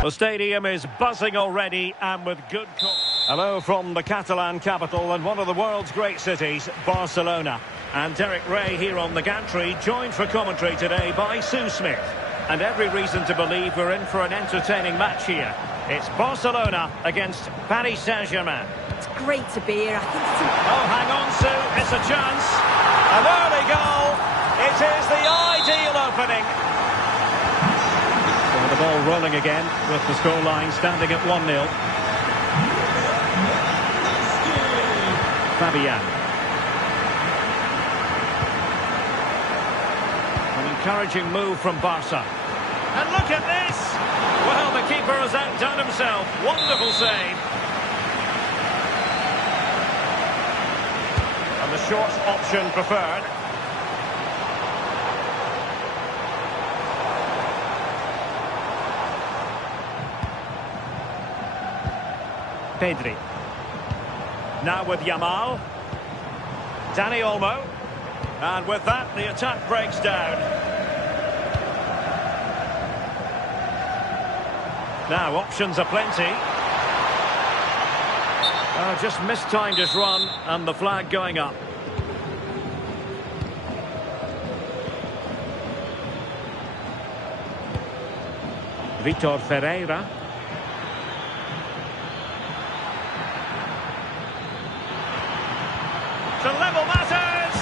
The stadium is buzzing already and with good... Hello from the Catalan capital and one of the world's great cities, Barcelona. And Derek Ray here on the gantry, joined for commentary today by Sue Smith. And every reason to believe we're in for an entertaining match here. It's Barcelona against Paris Saint-Germain. It's great to be here. I think it's Oh, hang on, Sue. It's a chance. An early goal. It is the ideal opening. The ball rolling again with the scoreline standing at 1-0. Fabian. An encouraging move from Barca. And look at this! Well, the keeper has outdone himself. Wonderful save. And the short option preferred. Pedri. Now with Yamal. Dani Olmo. And with that, the attack breaks down. Now, options are plenty. Just mistimed his run, and the flag going up. Vitor Ferreira. To level matters!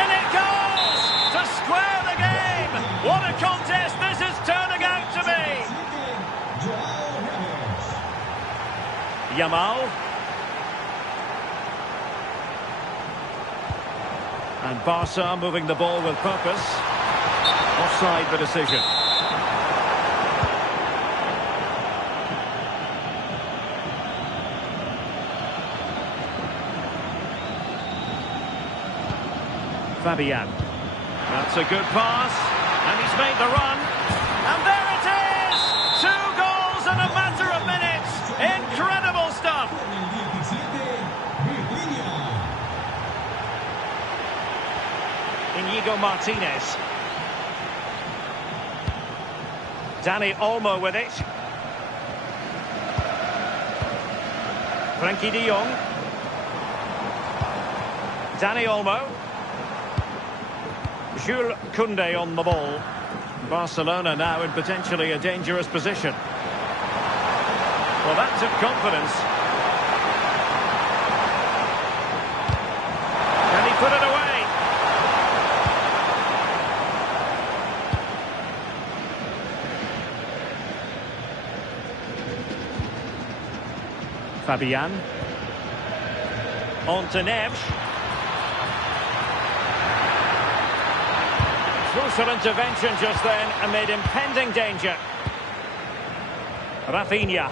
In it goes! To square the game! What a contest this is turning out to be! Yamal. And Barca moving the ball with purpose. Offside the decision. Fabian. That's a good pass. And he's made the run. And there it is! 2 goals in a matter of minutes. Incredible stuff. Inigo Martinez. Dani Olmo with it. Frankie de Jong. Dani Olmo. Jules Koundé on the ball. Barcelona now in potentially a dangerous position. Well, that took confidence. Can he put it away? Fabian. On to Neves. Crucial intervention just then amid impending danger. Rafinha.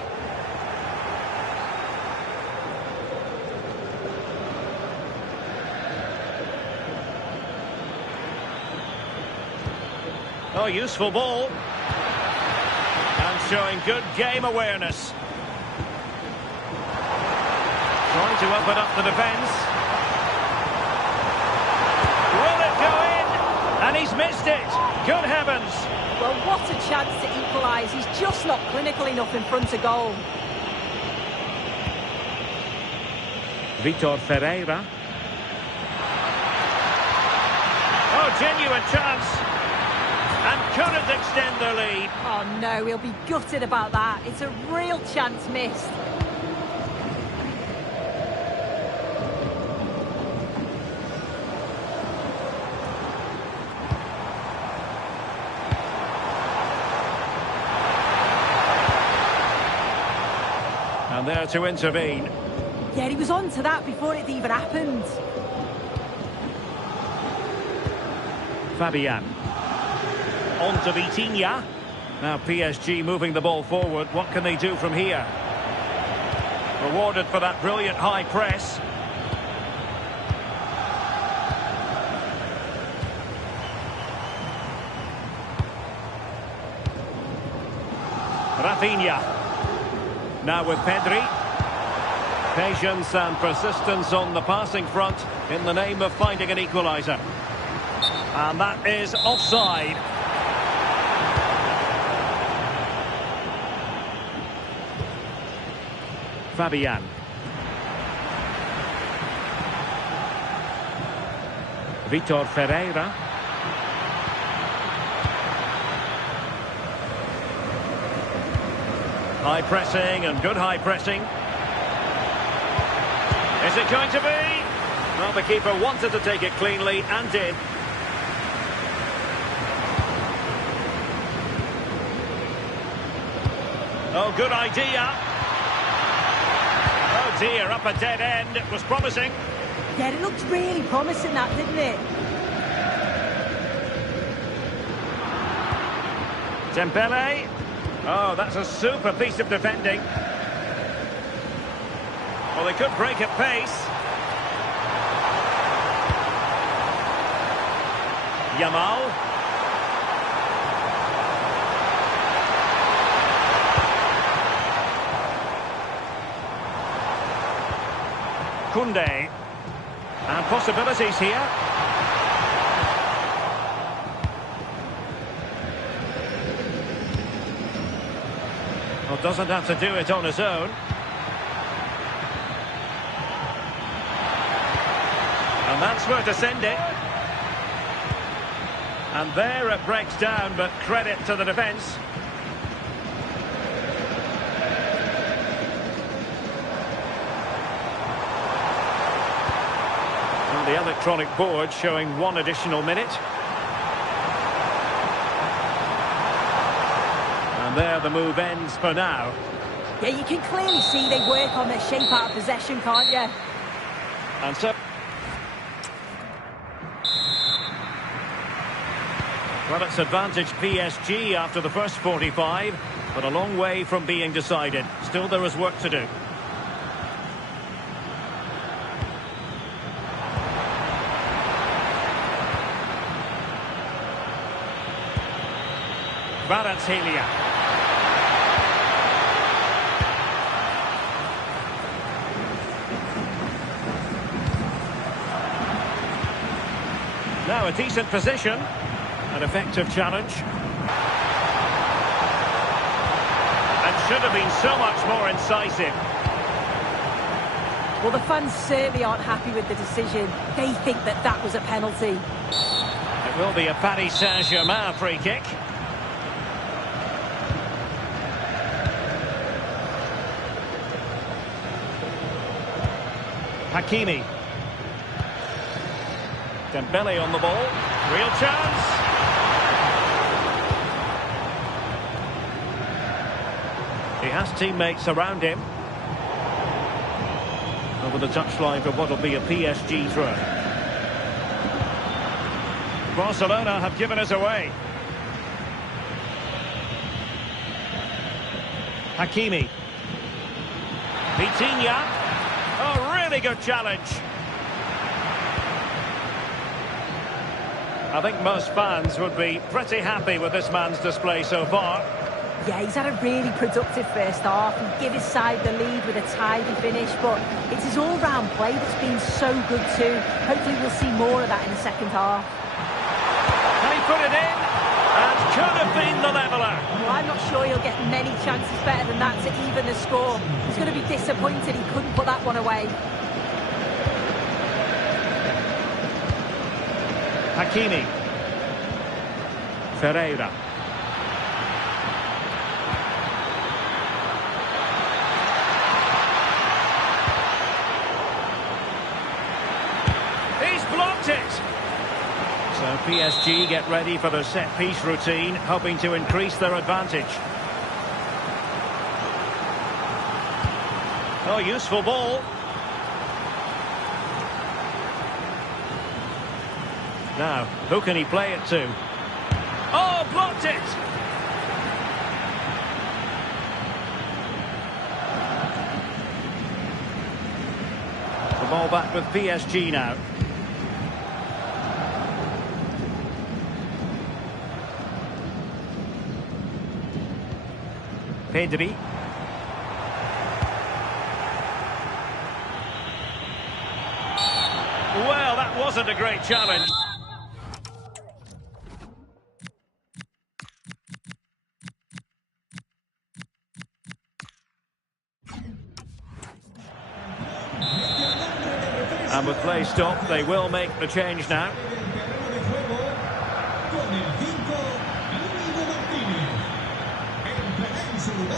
Oh, useful ball. And showing good game awareness. Trying to open up the defence. Will it go in? And he's missed it. Good heavens. Well, what a chance to equalise. He's just not clinical enough in front of goal. Vitor Ferreira. Oh, genuine chance. And couldn't extend the lead. Oh, no, he'll be gutted about that. It's a real chance missed. And there to intervene. Yeah, he was on to that before it even happened. Fabian. On to Vitinha. Now PSG moving the ball forward. What can they do from here? Rewarded for that brilliant high press. Rafinha. Now with Pedri. Patience and persistence on the passing front in the name of finding an equaliser. And that is offside. Fabian. Vitor Ferreira. High pressing and good high pressing. Is it going to be? Well, the keeper wanted to take it cleanly and did. Oh, good idea. Oh dear, up a dead end. It was promising. Yeah, it looked really promising, that, didn't it? Dembele. Oh, that's a super piece of defending. Well, they could break at pace. Yamal. Koundé. And possibilities here. Well, doesn't have to do it on his own. And that's where to send it. And there it breaks down, but credit to the defence. And the electronic board showing 1 additional minute. And there the move ends for now. Yeah, you can clearly see they work on their shape out of possession, can't you? And so... Well, it's advantage PSG after the first 45, but a long way from being decided. Still, there is work to do. Kvaratskhelia. Now a decent position. An effective challenge. And should have been so much more incisive. Well, the fans certainly aren't happy with the decision. They think that that was a penalty. It will be a Paris Saint-Germain free kick. Hakimi. Dembele on the ball. Real chance. He has teammates around him. Over the touchline for what will be a PSG throw. Barcelona have given us away. Hakimi. Vitinha. Oh, really good challenge. I think most fans would be pretty happy with this man's display so far. Yeah, he's had a really productive first half. He gave his side the lead with a tidy finish, but it's his all-round play that's been so good too. Hopefully we'll see more of that in the second half. Can he put it in? And could have been the leveller. Well, I'm not sure he'll get many chances better than that to even the score. He's going to be disappointed he couldn't put that one away. Hakimi. Ferreira. He's blocked it. So PSG get ready for their set-piece routine, hoping to increase their advantage. Oh, useful ball. Now, who can he play it to? Oh, blocked it! The ball back with PSG now. Pedri. Well, that wasn't a great challenge. And with play stopped, they will make the change now.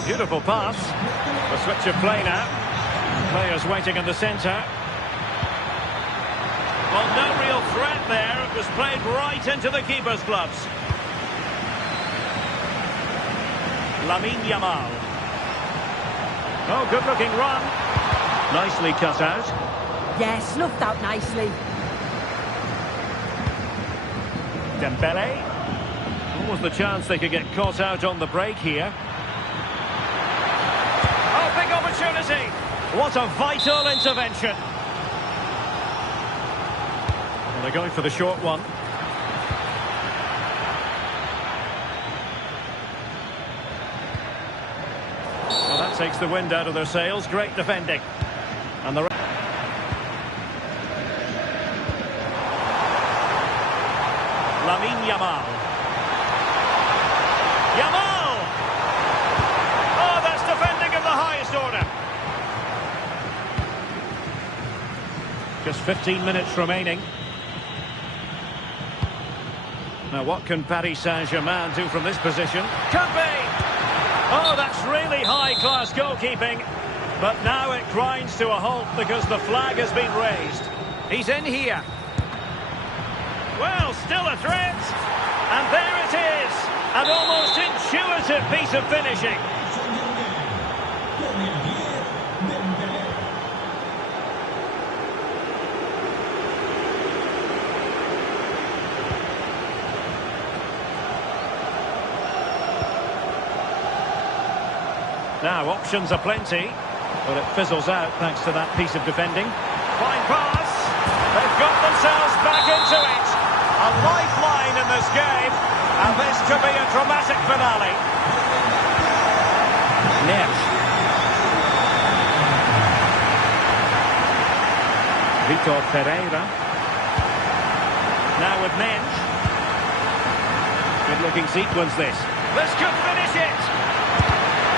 Beautiful pass. The switch of play now. Players waiting in the centre. Well, no real threat there. It was played right into the keeper's gloves. Lamine Yamal. Oh, good-looking run. Nicely cut out. Yeah, snuffed out nicely. Dembele. What was the chance they could get caught out on the break here? Oh, big opportunity. What a vital intervention. Well, they're going for the short one. Well, that takes the wind out of their sails. Great defending. And the Lamine Yamal. Yamal! Oh, that's defending of the highest order. Just 15 minutes remaining. Now, what can Paris Saint-Germain do from this position? Could be! Oh, that's really high-class goalkeeping. But now it grinds to a halt because the flag has been raised. He's in here. Well, still a threat. And there it is. An almost intuitive piece of finishing. Now, options are plenty, but it fizzles out thanks to that piece of defending. Fine pass. They've got themselves back into it. A lifeline in this game, and this could be a dramatic finale. Neves. Vitor Pereira. Now with Mendes. Good-looking sequence, this. This could finish it.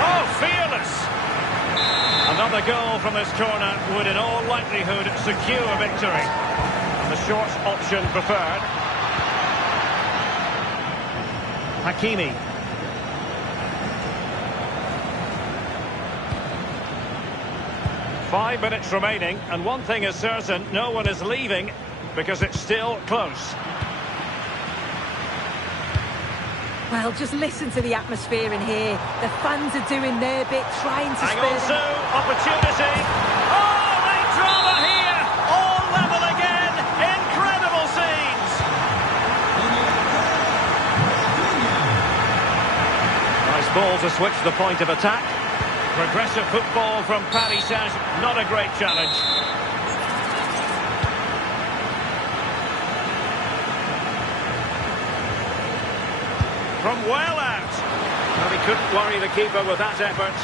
Oh, fearless. Another goal from this corner would in all likelihood secure victory. And the short option preferred. Hakimi. Five minutes remaining, and one thing is certain, no one is leaving because it's still close. Well, just listen to the atmosphere in here. The fans are doing their bit, trying to Hang spur on, them. Sue, opportunity. Oh, late drama here. All level again. Incredible scenes. Nice ball to switch the point of attack. Progressive football from Paris Saint-Germain. Not a great challenge. From well out. Well, he couldn't worry the keeper with that effort.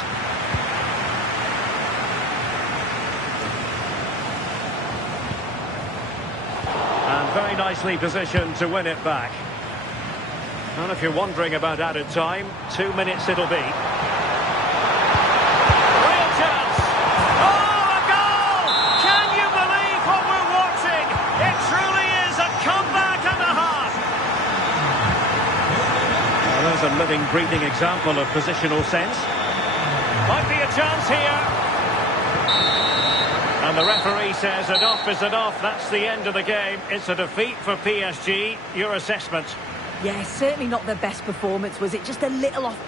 And very nicely positioned to win it back. And if you're wondering about added time, 2 minutes it'll be. Real chance! Oh, a goal! Can you believe what we're watching? It truly is a comeback and a half. Well, there's a living, breathing example of positional sense. Might be a chance here. And the referee says enough is enough. That's the end of the game. It's a defeat for PSG. Your assessment? Yeah, certainly not their best performance, was it? Just a little off.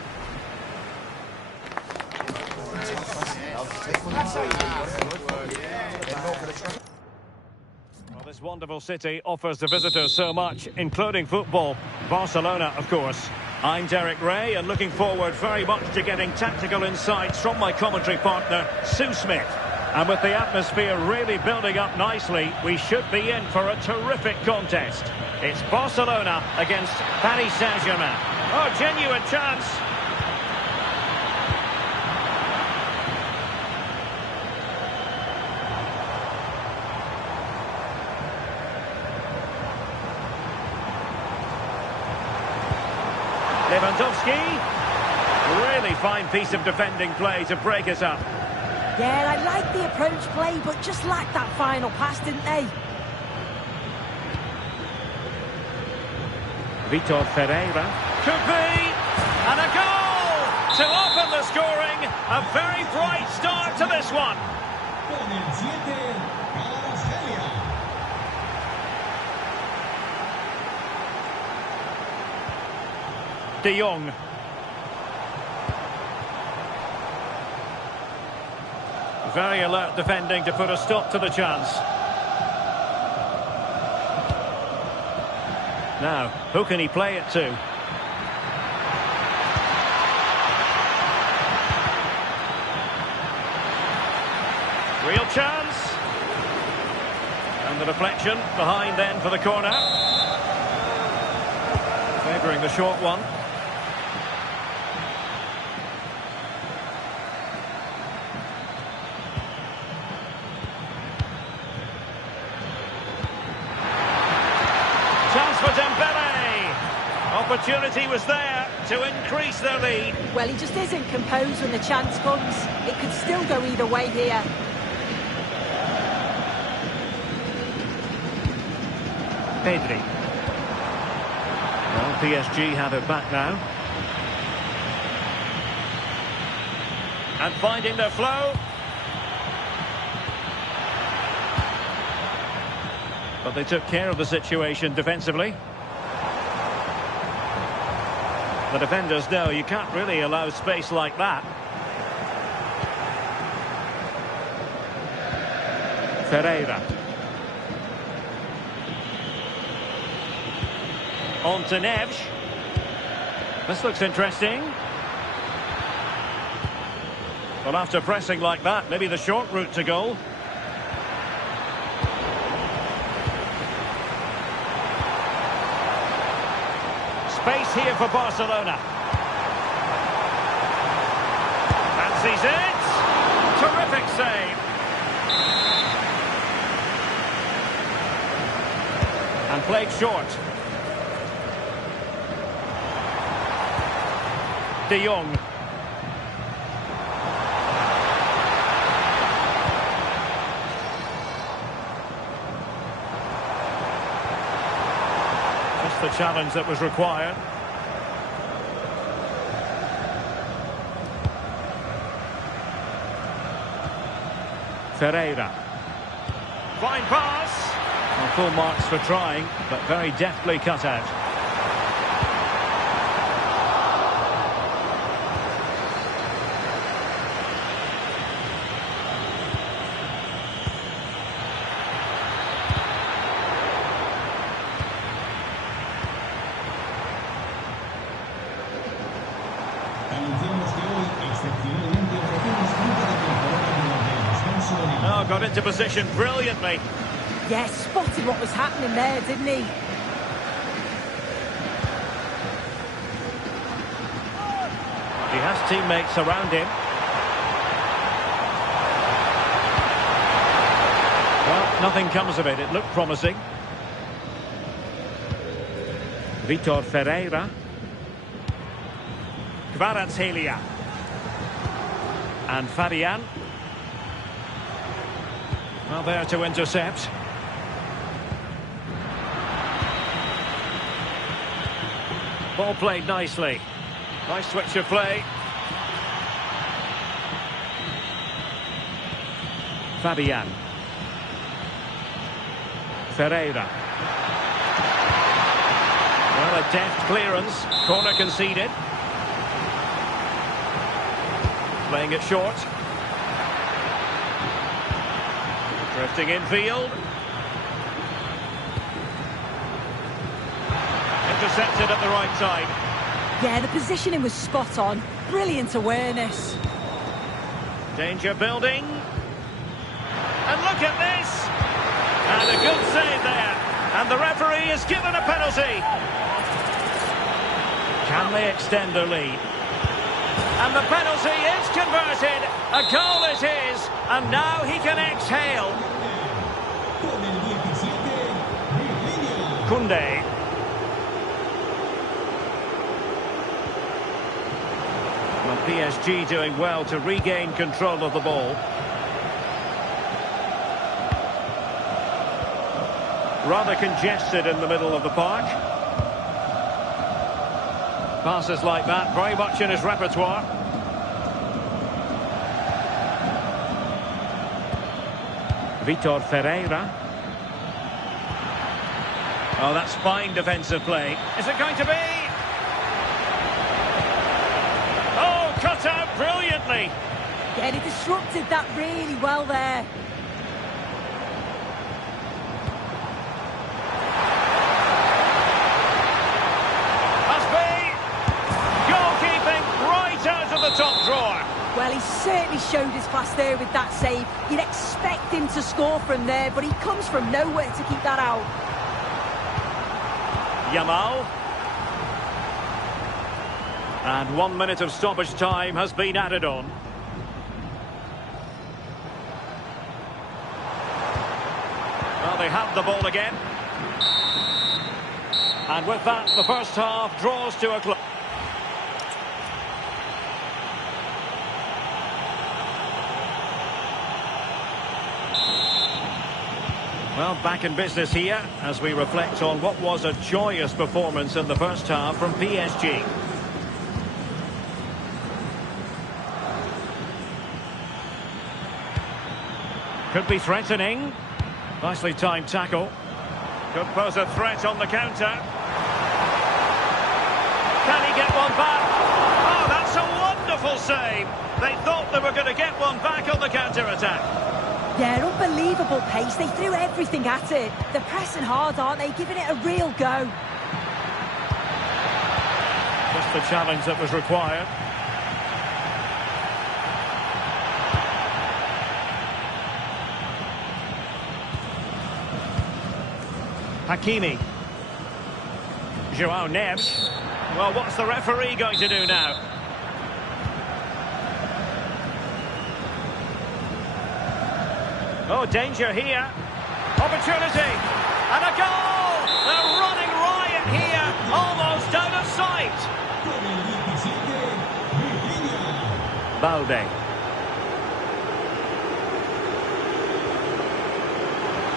Well, this wonderful city offers the visitors so much, including football. Barcelona, of course. I'm Derek Ray, and looking forward very much to getting tactical insights from my commentary partner, Sue Smith. And with the atmosphere really building up nicely, we should be in for a terrific contest. It's Barcelona against Paris Saint-Germain. Oh, genuine chance. Lewandowski. Really fine piece of defending play to break it up. Yeah, I like the approach play, but just lacked that final pass, didn't they? Vitor Ferreira. Could be! And a goal! To open the scoring. A very bright start to this one. De Jong. Very alert defending to put a stop to the chance. Now, who can he play it to? Real chance. And the deflection behind then for the corner. Favouring the short one. Opportunity was there to increase their lead. Well, he just isn't composed when the chance comes. It could still go either way here. Pedri. Well, PSG have it back now. And finding their flow. But they took care of the situation defensively. The defenders know you can't really allow space like that. Ferreira. On to Neves. This looks interesting. Well, after pressing like that, maybe the short route to goal. Space here for Barcelona. Fancies it. Terrific save. And played short. De Jong. The challenge that was required. Ferreira. Fine pass. Well, full marks for trying, but very deftly cut out. Oh, got into position brilliantly. Yeah, spotted what was happening there, didn't he? has teammates around him. Well, nothing comes of it. It looked promising. Vitor Ferreira. Kvaratskhelia. And Fabian. Well, there to intercept. Ball played nicely. Nice switch of play. Fabian. Ferreira. Well, a deft clearance. Corner conceded. Playing it short. Drifting infield. Intercepted at the right side. Yeah, the positioning was spot on. Brilliant awareness. Danger building. And look at this. And a good save there. And the referee is given a penalty. Can they extend their lead? And the penalty is converted. A goal it is. And now he can exhale. Koundé. Well, PSG doing well to regain control of the ball. Rather congested in the middle of the park. Passes like that, very much in his repertoire. Vitor Ferreira. Oh, that's fine defensive play. Is it going to be? Oh, cut out brilliantly. Yeah, he disrupted that really well there. The top drawer. Well, he certainly showed his class there with that save. You'd expect him to score from there, but he comes from nowhere to keep that out. Yamal. And 1 minute of stoppage time has been added on. Well, they have the ball again. And with that, the first half draws to a close. Well, back in business here as we reflect on what was a joyous performance in the first half from PSG. Could be threatening. Nicely timed tackle. Could pose a threat on the counter. Can he get one back? Oh, that's a wonderful save. They thought they were going to get one back on the counter-attack. Yeah, unbelievable pace. They threw everything at it. They're pressing hard, aren't they? Giving it a real go. Just the challenge that was required. Hakimi. João Neves. Well, what's the referee going to do now? Oh, danger here. Opportunity. And a goal! They're running riot here. Almost out of sight. Balde.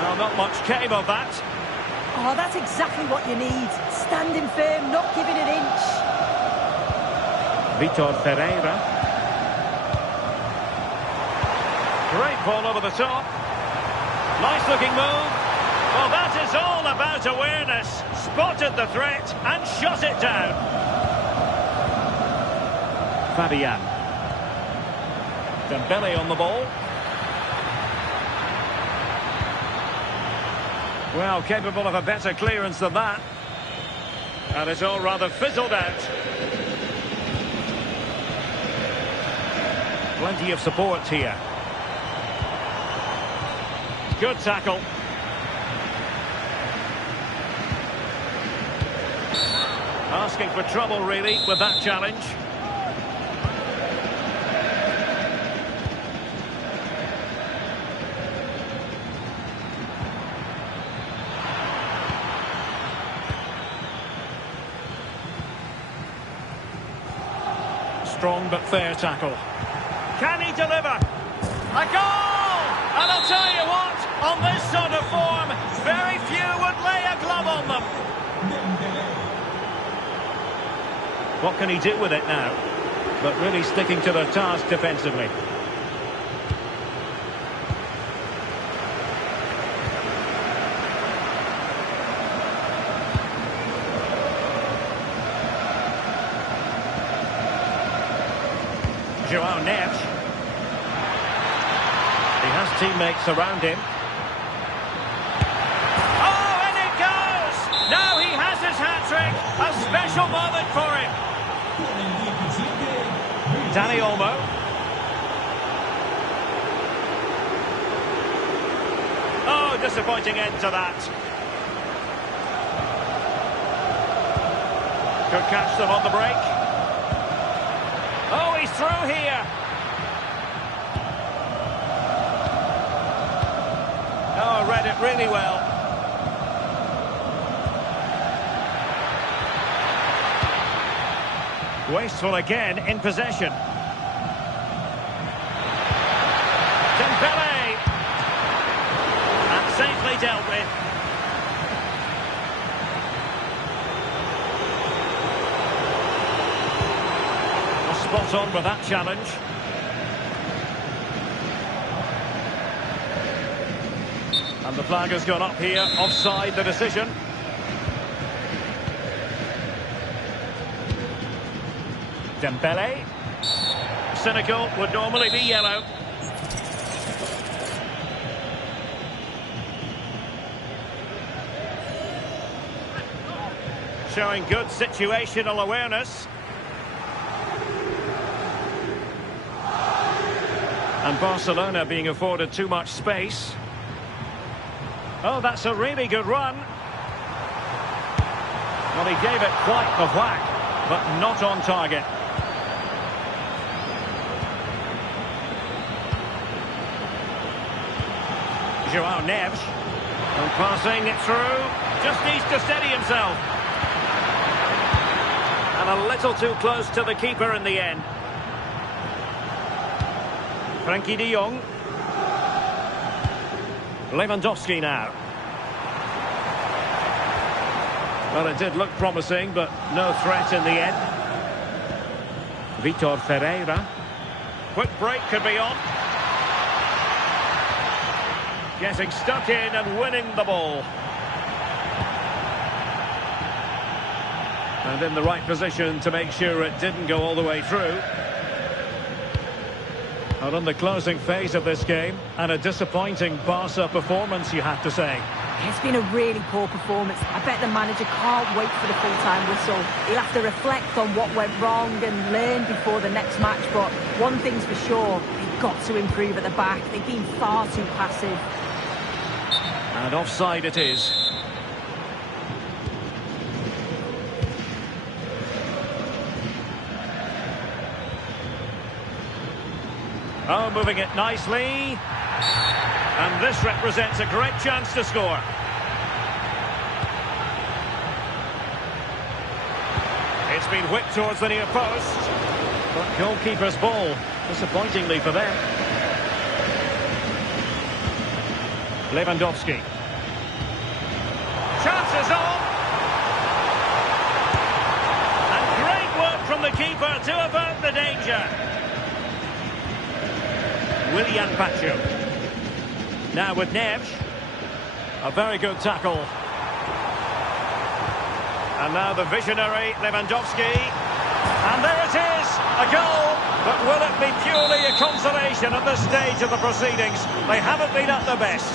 Well, not much came of that. Oh, that's exactly what you need. Standing firm, not giving an inch. Vitor Ferreira. Great ball over the top. Nice looking move. Well, that is all about awareness. Spotted the threat and shot it down. Fabian. Dembele on the ball. Well, capable of a better clearance than that. And it's all rather fizzled out. Plenty of support here. Good tackle. Asking for trouble, really, with that challenge. Strong but fair tackle. Can he deliver? A goal! And I'll tell you what, on this sort of form, very few would lay a glove on them. What can he do with it now? But really sticking to the task defensively. Joao Neves. He has teammates around him. Oh, and it goes! Now he has his hat-trick. A special moment for him. Danny Olmo. Oh, disappointing end to that. Could catch them on the break. Oh, he's through here. Oh, read it really well. Wasteful again in possession. Dembele. And safely dealt with. Spot on with that challenge. And the flag has gone up here, offside the decision. Dembele. Cynical, would normally be yellow. Showing good situational awareness. And Barcelona being afforded too much space. Oh, that's a really good run. Well, he gave it quite the whack, but not on target. Joao Neves. And passing it through. Just needs to steady himself. And a little too close to the keeper in the end. Frankie de Jong. Lewandowski now. Well, it did look promising, but no threat in the end. Vitor Ferreira. Quick break could be on. Getting stuck in and winning the ball. And in the right position to make sure it didn't go all the way through. And on the closing phase of this game, and a disappointing Barca performance, you have to say. It's been a really poor performance. I bet the manager can't wait for the full-time whistle. He'll have to reflect on what went wrong and learn before the next match. But one thing's for sure, they've got to improve at the back. They've been far too passive. And offside it is. Oh, moving it nicely. And this represents a great chance to score. It's been whipped towards the near post. But goalkeeper's ball, disappointingly for them. Lewandowski. Chances on. And great work from the keeper to avert the danger. Willian Pacho. Now with Neves. A very good tackle. And now the visionary Lewandowski. And there it is, a goal. But will it be purely a consolation at this stage of the proceedings? They haven't been at their best.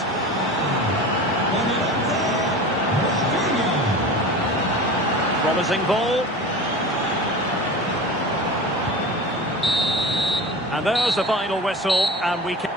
Promising ball. And there's the final whistle, and we can...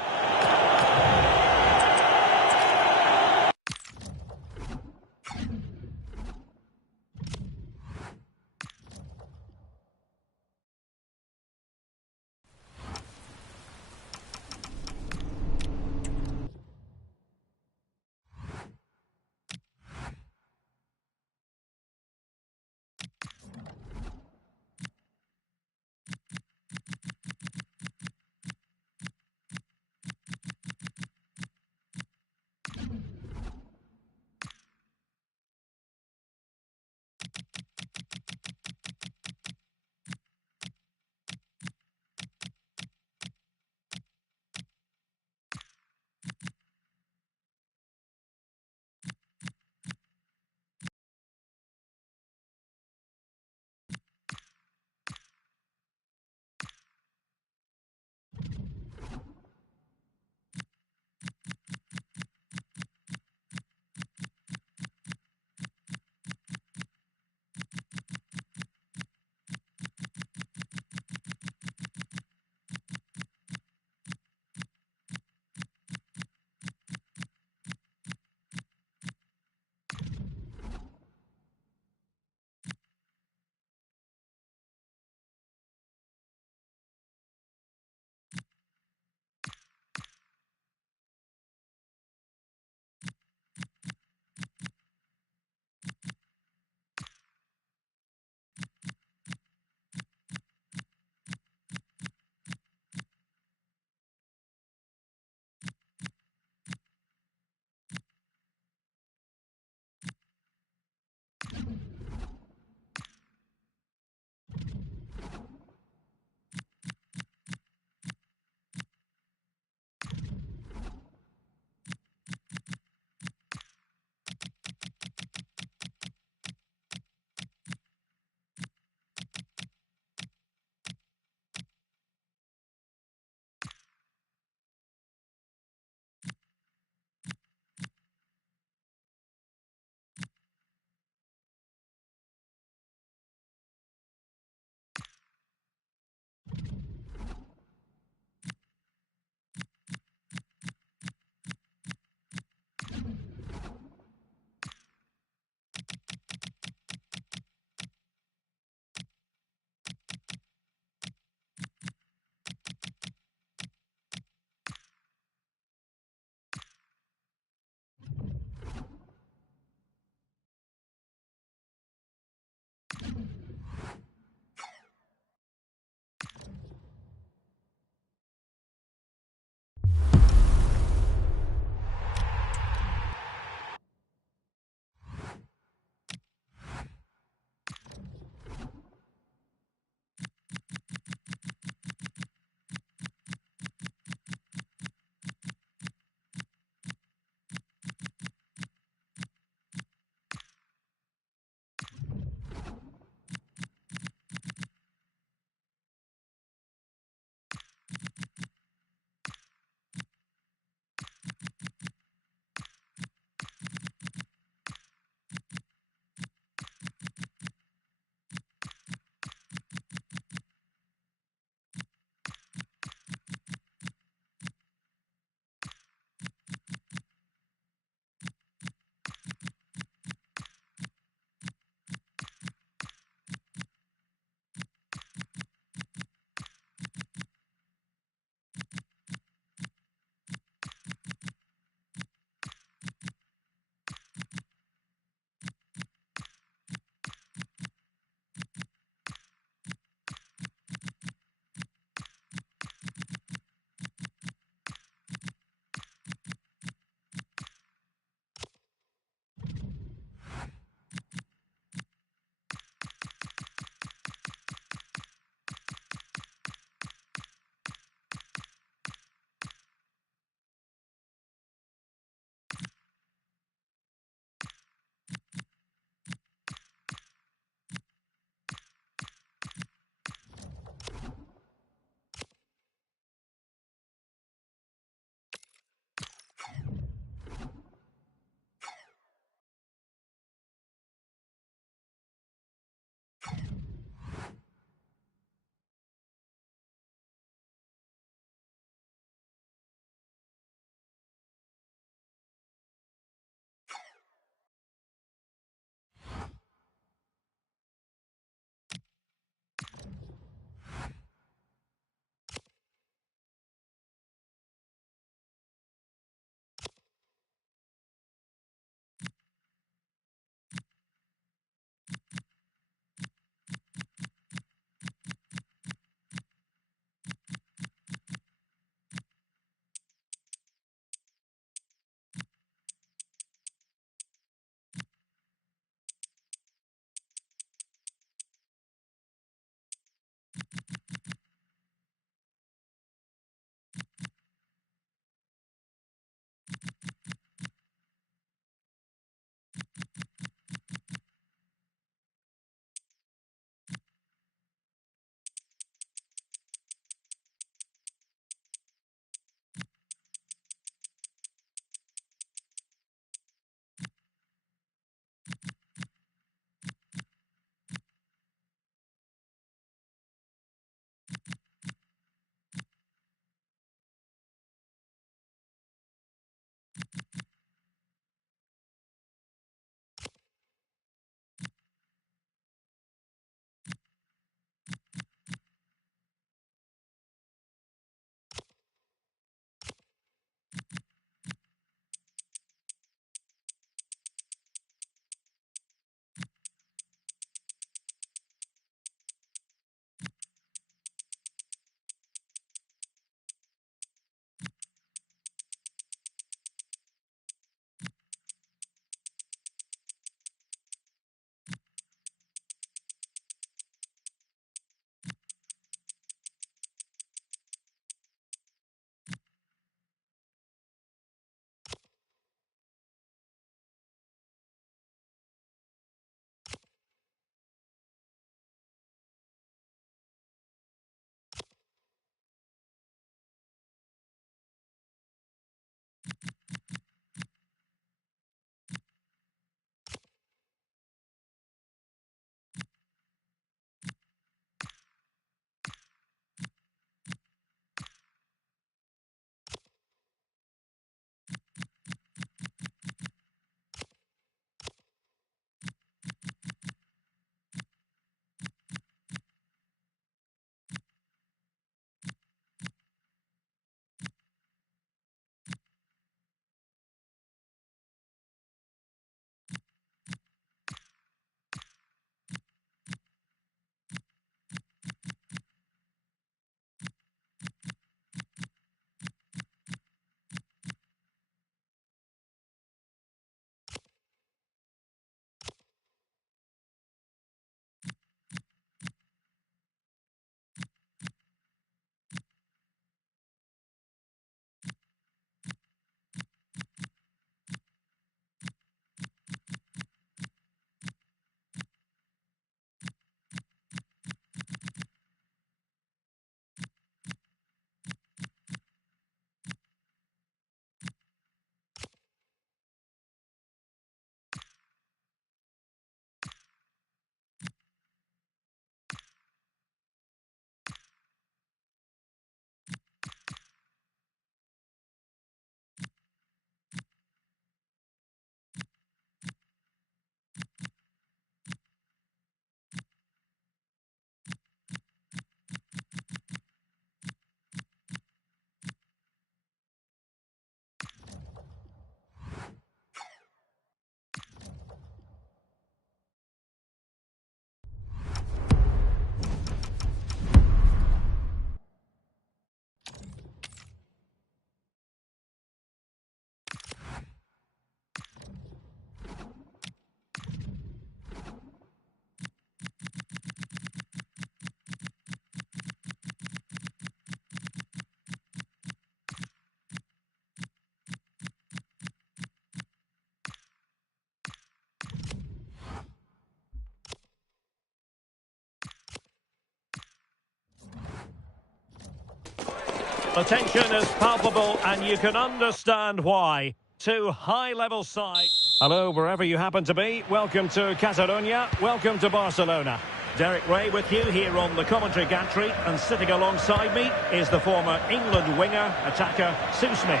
The tension is palpable and you can understand why. Two high-level sides. Hello, wherever you happen to be. Welcome to Catalonia. Welcome to Barcelona. Derek Ray with you here on the commentary gantry, and sitting alongside me is the former England winger, attacker, Sue Smith.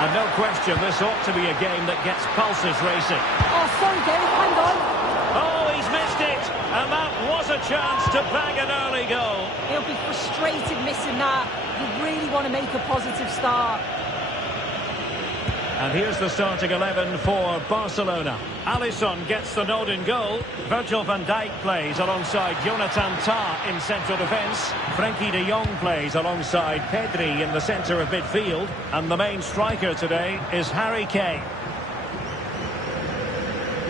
And no question, this ought to be a game that gets pulses racing. Oh, sorry, Derek, hang on. Oh, he's missed it! And that was a chance to bag an early goal. He'll be frustrated missing that. You really want to make a positive start. And here's the starting 11 for Barcelona. Alisson gets the nod in goal. Virgil van Dijk plays alongside Jonathan Tah in central defence. Frenkie de Jong plays alongside Pedri in the centre of midfield. And the main striker today is Harry Kane.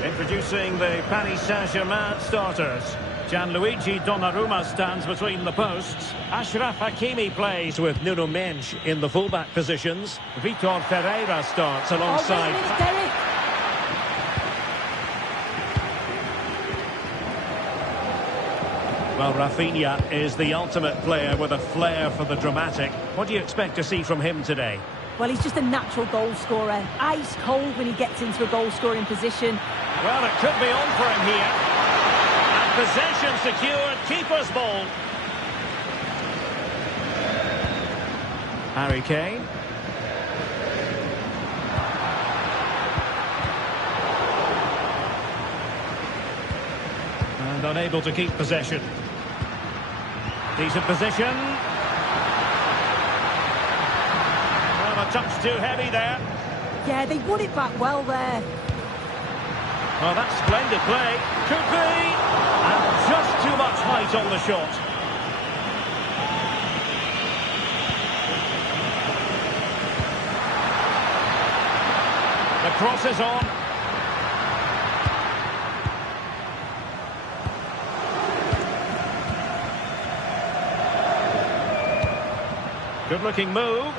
Introducing the Paris Saint-Germain starters. Gianluigi Donnarumma stands between the posts. Achraf Hakimi plays with Nuno Mendes in the fullback positions. Vitor Ferreira starts alongside... Oh, wait a minute, Derek. Well, Rafinha is the ultimate player with a flair for the dramatic. What do you expect to see from him today? Well, he's just a natural goal scorer. Ice cold when he gets into a goal-scoring position. Well, it could be on for him here. Possession secured, keeper's ball. Harry Kane. And unable to keep possession. Decent position. Well, a touch too heavy there. Yeah, they won it back well there. Well, that's splendid play. Could be. And just too much height on the shot. The cross is on. Good-looking move.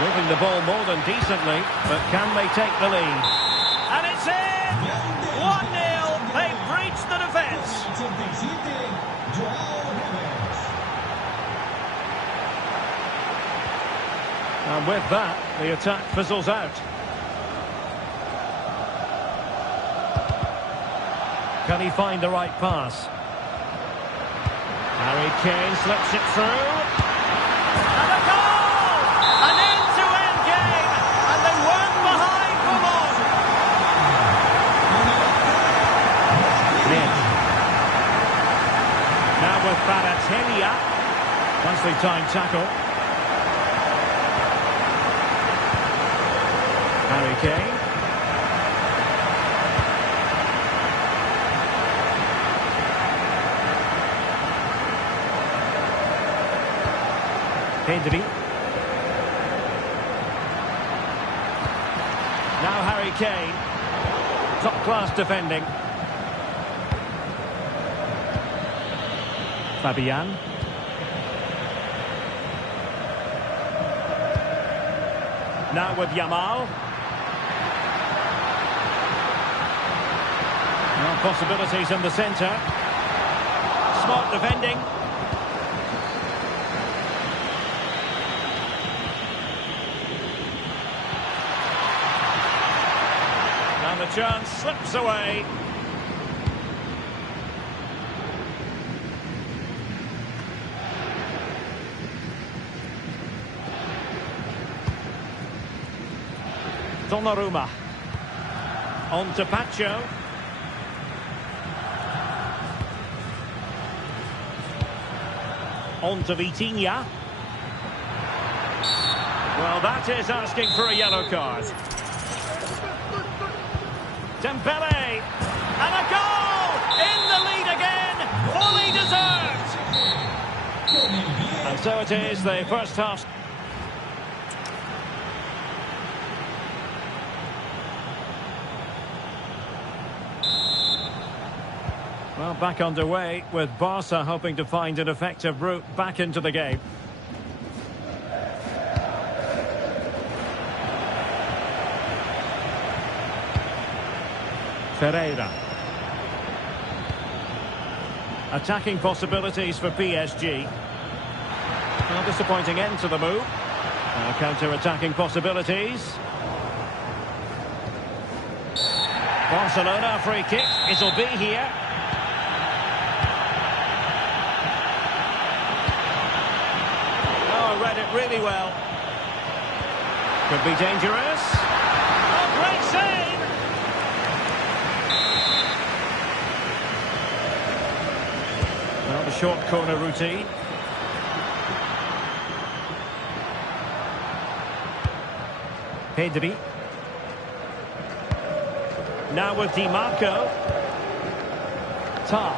Moving the ball more than decently, but can they take the lead? And it's in! 1-0, they've breached the defence. And with that, the attack fizzles out. Can he find the right pass? Harry Kane slips it through. And a goal! An end-to-end game, and they weren't behind for long. Mitch. Now with Baratelia. Nicely timed tackle. Harry Kane. Pedri. Now Harry Kane. Top-class defending. Fabian. Now with Yamal. Well, possibilities in the centre. Smart defending. And the chance slips away. Donnarumma. On to Pacho. On to Vitinha. Well, that is asking for a yellow card. Dembele. And a goal! In the lead again! Fully deserved! And so it is, the first half. Well, back underway with Barca hoping to find an effective route back into the game. Ferreira. Attacking possibilities for PSG. Well, disappointing end to the move. Counter-attacking possibilities. Barcelona, a free kick. It'll be here. Oh, read it really well. Could be dangerous. Oh, great save! Well, the short corner routine. Pedri. Now with Di Marco. Tar.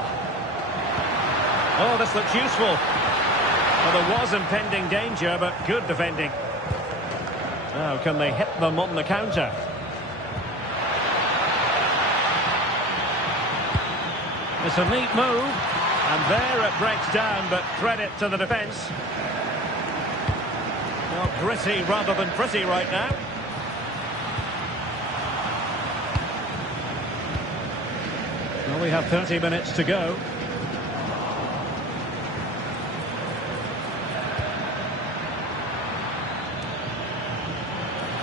Oh, this looks useful. Well, there was impending danger, but good defending. Now, can they hit them on the counter? It's a neat move. And there it breaks down, but credit to the defence. Well, gritty rather than pretty right now. Well, we have 30 minutes to go.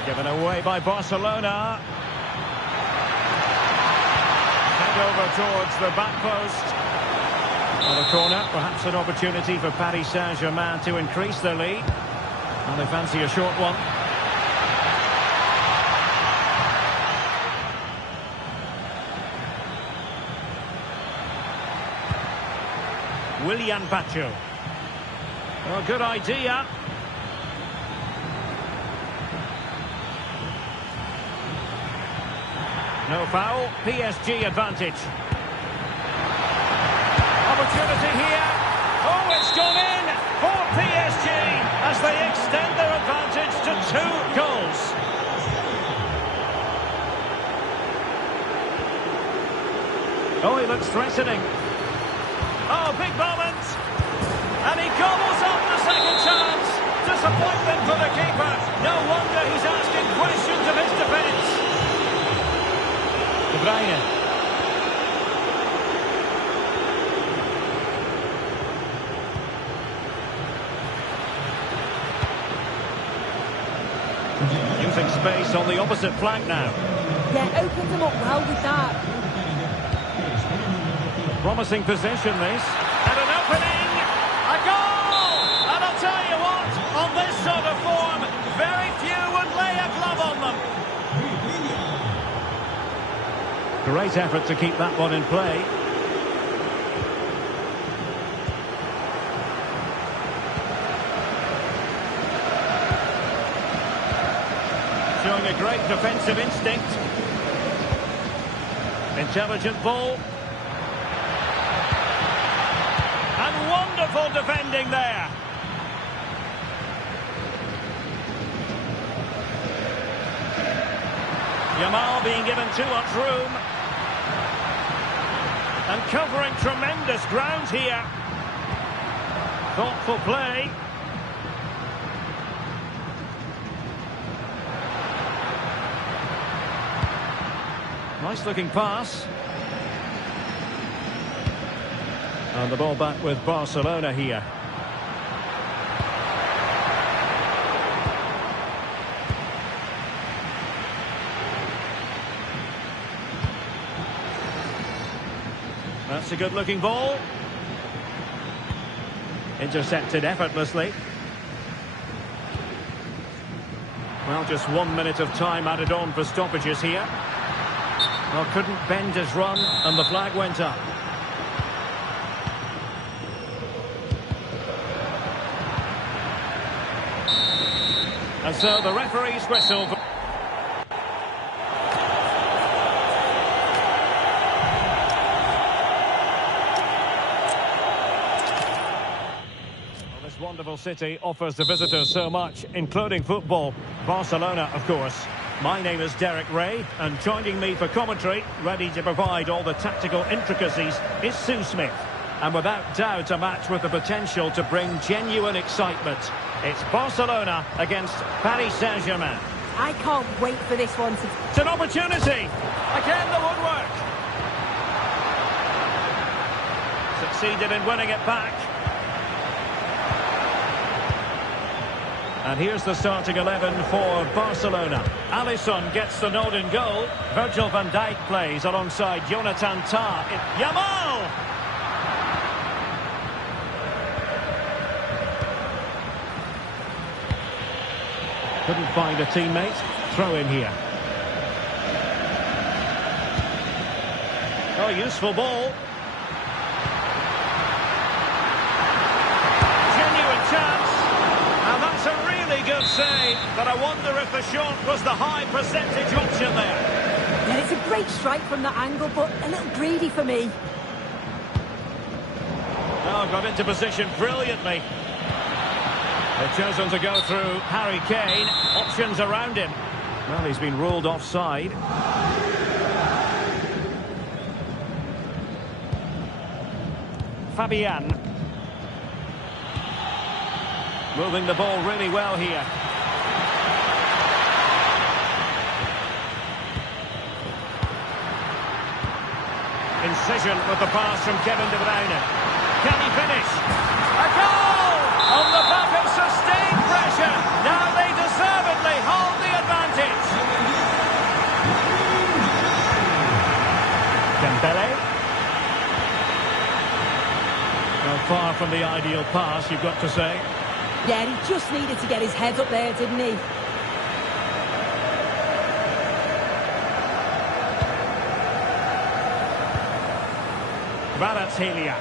Given away by Barcelona. Head over towards the back post. On the corner, perhaps an opportunity for Paris Saint-Germain to increase their lead. And they fancy a short one. Willian Pacho. Well, good idea. No foul. PSG advantage. Opportunity here. Oh, it's gone in for PSG as they extend their advantage to 2 goals. Oh, he looks threatening. Oh, big moment. And he gobbles up the second chance. Disappointment for the keeper. No wonder he's asking questions of his defence. De Bruyne. Using space on the opposite flank now. Yeah, opened them up well with that. Promising possession this. And an opening! A goal! And I'll tell you what, on this sort of form, very few would lay a glove on them. Great effort to keep that one in play. Showing a great defensive instinct. Intelligent ball. And wonderful defending there. Yamal being given too much room. And covering tremendous ground here. Thoughtful play. Nice looking pass. And the ball back with Barcelona here. That's a good looking ball. Intercepted effortlessly. Well, just 1 minute of time added on for stoppages here. Well, couldn't bend his run and the flag went up. And so the referee's whistle. This wonderful city offers the visitors so much, including football. Barcelona, of course. My name is Derek Ray, and joining me for commentary, ready to provide all the tactical intricacies, is Sue Smith. And without doubt, a match with the potential to bring genuine excitement. It's Barcelona against Paris Saint-Germain. I can't wait for this one. It's an opportunity. Again, the woodwork. succeeded in winning it back. And here's the starting 11 for Barcelona. Alisson gets the nod in goal. Virgil van Dijk plays alongside Jonathan Tah. Yamal! Couldn't find a teammate. Throw in here. Oh, useful ball. Genuine chance. Now that's a really good save, but I wonder if the shot was the high percentage option there. Yeah, it's a great strike from that angle, but a little greedy for me. Oh, got into position brilliantly. They've chosen to go through Harry Kane. Options around him. Well, he's been ruled offside. Fabian. Moving the ball really well here. Incision with the pass from Kevin De Bruyne. Can he finish? A goal! On the back of sustained pressure. Now they deservedly hold the advantage. Dembele. Well, far from the ideal pass, you've got to say. Yeah, he just needed to get his head up there, didn't he? Kvaratskhelia.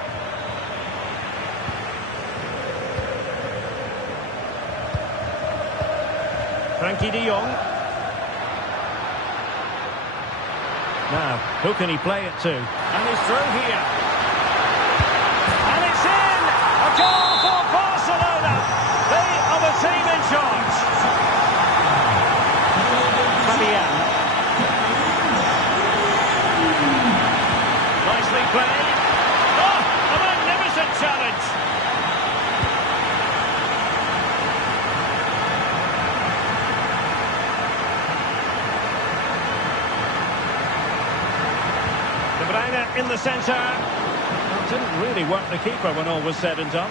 Frankie de Jong. Now, who can he play it to? And he's through here. And it's in! A goal for Barcelona! They are the team in charge. Fabian. Nicely played. Oh, a magnificent challenge. De Bruyne in the centre. Well, didn't really work the keeper when all was said and done.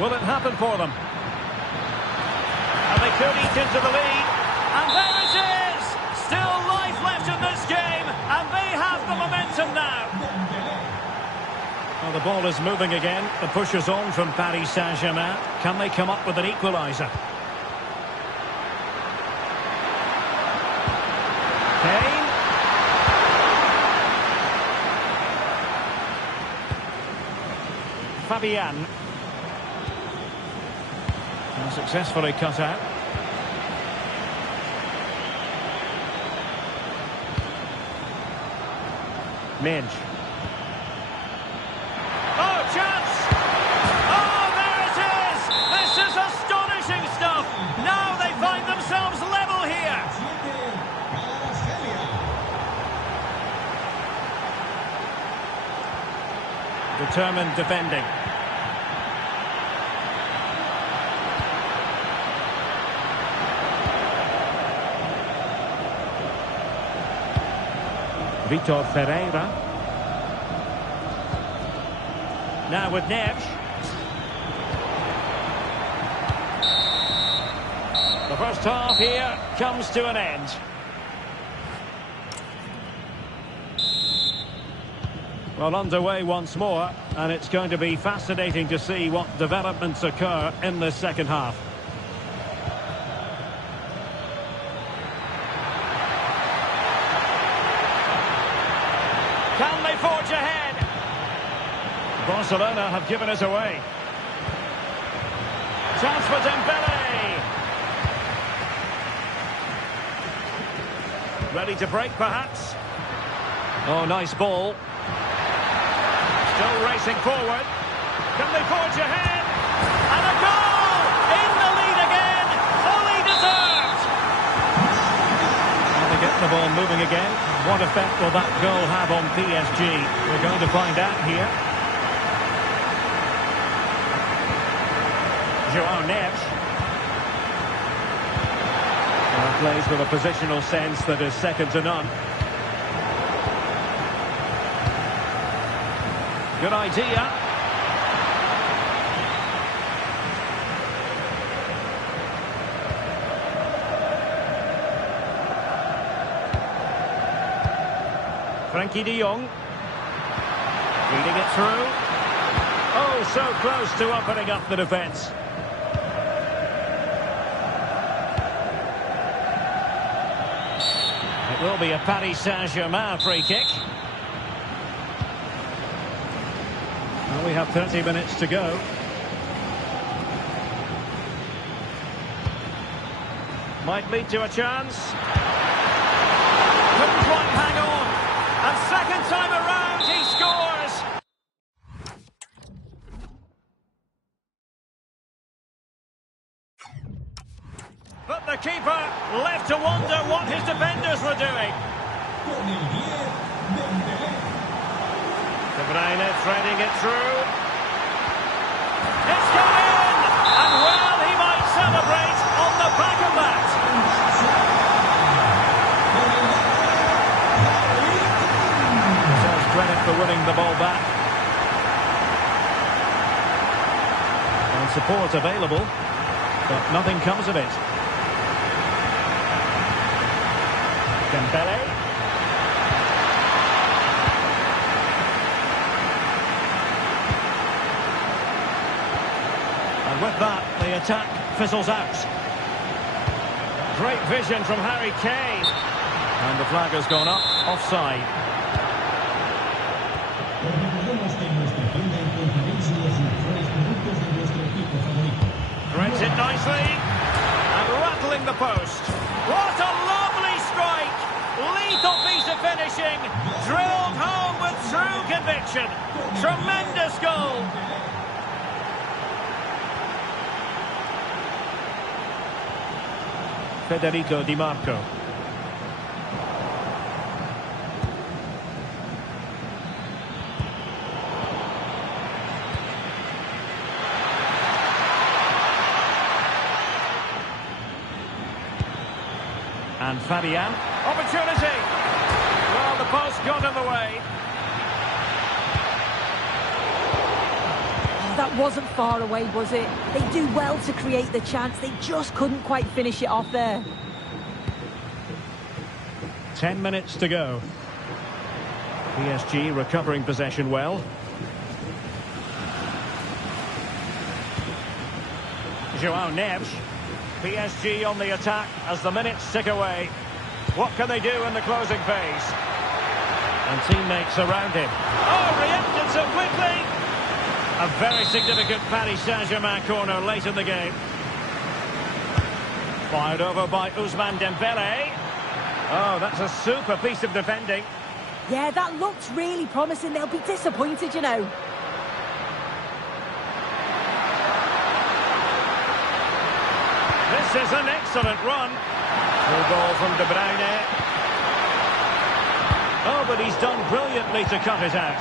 Will it happen for them? And they could eat into the lead. And there it is! Still life left in this game, and they have the momentum now. Well, the ball is moving again. The push is on from Paris Saint-Germain. Can they come up with an equaliser? Kane. Fabian. And successfully cut out. Midge. Oh, chance! Oh, there it is! This is astonishing stuff! Now they find themselves level here! Determined defending. Vitor Ferreira. Now with Neves. The first half here comes to an end. Well, underway once more, and it's going to be fascinating to see what developments occur in the second half. Can they forge ahead? Barcelona have given us away. Chance for Dembele. Ready to break, perhaps? Oh, nice ball. Still racing forward. Can they forge ahead? And a goal! In the lead again! Fully deserved! Now they're getting the ball moving again. What effect will that goal have on PSG? We're going to find out here. Joao Neves. Plays with a positional sense that is second to none. Good idea. Frankie de Jong. Feeding it through. Oh, so close to opening up the defence. It will be a Paris Saint-Germain free kick. Well, we have 30 minutes to go. Might lead to a chance. Couldn't quite hang on. And second time around, he scores. But the keeper left to wonder what his defenders were doing. De Bruyne threading it through. It's gone in! And well, he might celebrate on the back of that. Deserves credit for winning the ball back. And support available, but nothing comes of it. Dembele. And with that, the attack fizzles out. Great vision from Harry Kane. And the flag has gone up, offside. Threads it nicely. And rattling the post. What a lovely strike! Lethal piece of finishing. Drilled home with true conviction. Tremendous goal. Federico Di Marco. And Fabian. Opportunity. Well, the post got in the way. That wasn't far away, was it? They do well to create the chance. They just couldn't quite finish it off there. 10 minutes to go. PSG recovering possession well. Joao Neves. PSG on the attack as the minutes tick away. What can they do in the closing phase? And teammates around him. Oh, reacted so quickly! A very significant Paris Saint-Germain corner late in the game. Fired over by Ousmane Dembele. Oh, that's a super piece of defending. Yeah, that looks really promising. They'll be disappointed, you know. This is an excellent run. Through ball from De Bruyne. Oh, but he's done brilliantly to cut it out.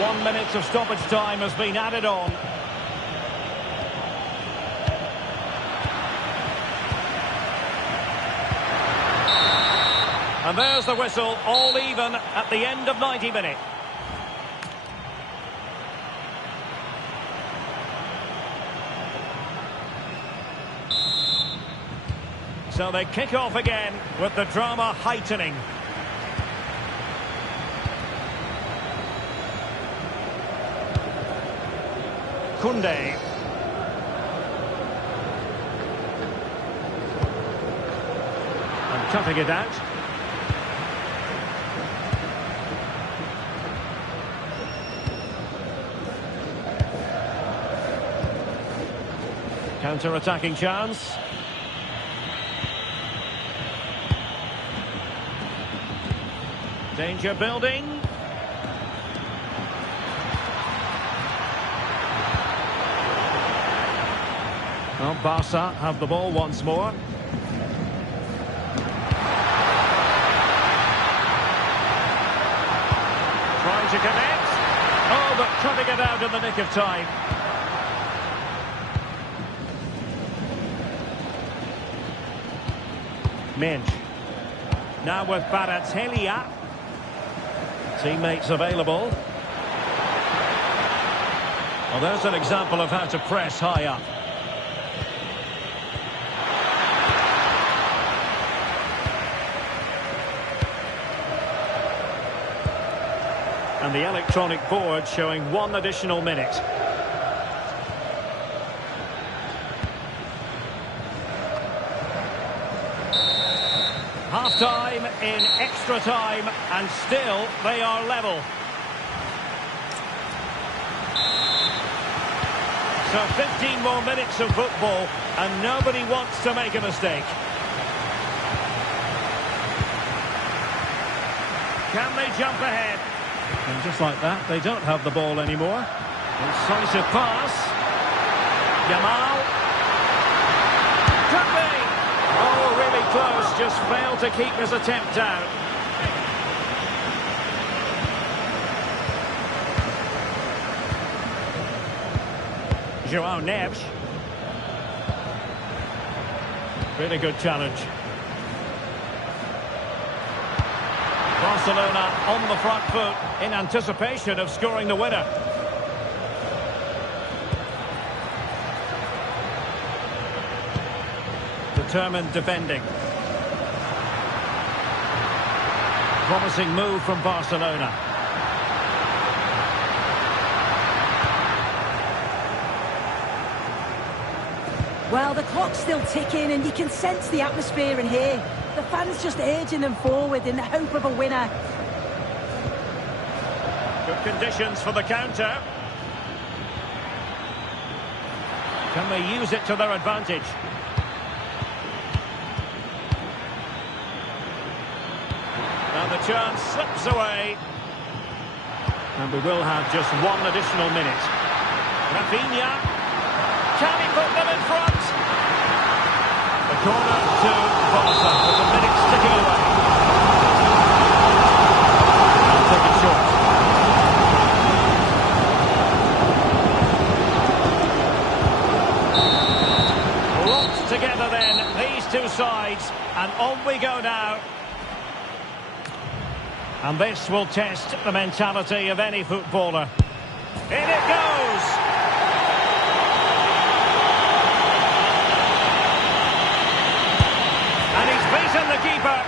One minute of stoppage time has been added on. And there's the whistle, all even at the end of 90 minutes. So they kick off again with the drama heightening. Koundé. And cutting it out. Counter-attacking chance. Danger building. Well, Barca have the ball once more. to connect. Oh, but cutting it out in the nick of time. Minch. Now with Baratelia. Teammates available. Well, there's an example of how to press high up. And the electronic board showing 1 additional minute. Half-time in extra time, and still they are level. So 15 more minutes of football, and nobody wants to make a mistake. Can they jump ahead? And just like that, they don't have the ball anymore. Incisive pass. Yamal. Could be. Oh, really close. Just failed to keep his attempt down. João Neves. Really good challenge. Barcelona on the front foot in anticipation of scoring the winner. Determined defending. Promising move from Barcelona. Well, the clock's still ticking and you can sense the atmosphere in here. The fans just urging them forward in the hope of a winner. Good conditions for the counter. Can they use it to their advantage? And the chance slips away. And we will have just 1 additional minute. Rafinha. Can he put them in front? The corner to Barca, with the minutes ticking away. I'll take it short. Locked together then, these two sides, and on we go now. And this will test the mentality of any footballer. In it goes! Beaten the keeper.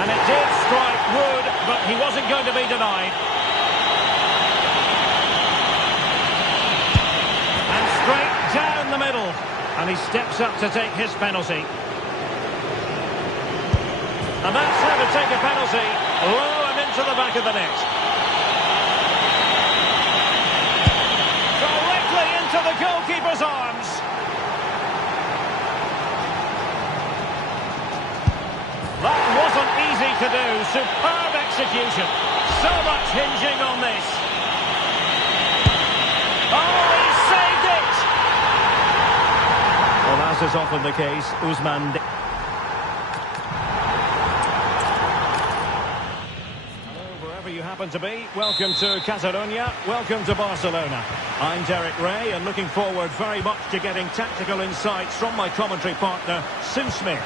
And it did strike Wood, but he wasn't going to be denied. And straight down the middle. And he steps up to take his penalty. And that's how to take a penalty. Low and into the back of the net. To the goalkeeper's arms. That wasn't easy to do. Superb execution. So much hinging on this. Oh, he saved it! Well, as is often the case, Usman... You happen to be. Welcome to Catalonia. Welcome to Barcelona. I'm Derek Ray and looking forward very much to getting tactical insights from my commentary partner, Sim Smith.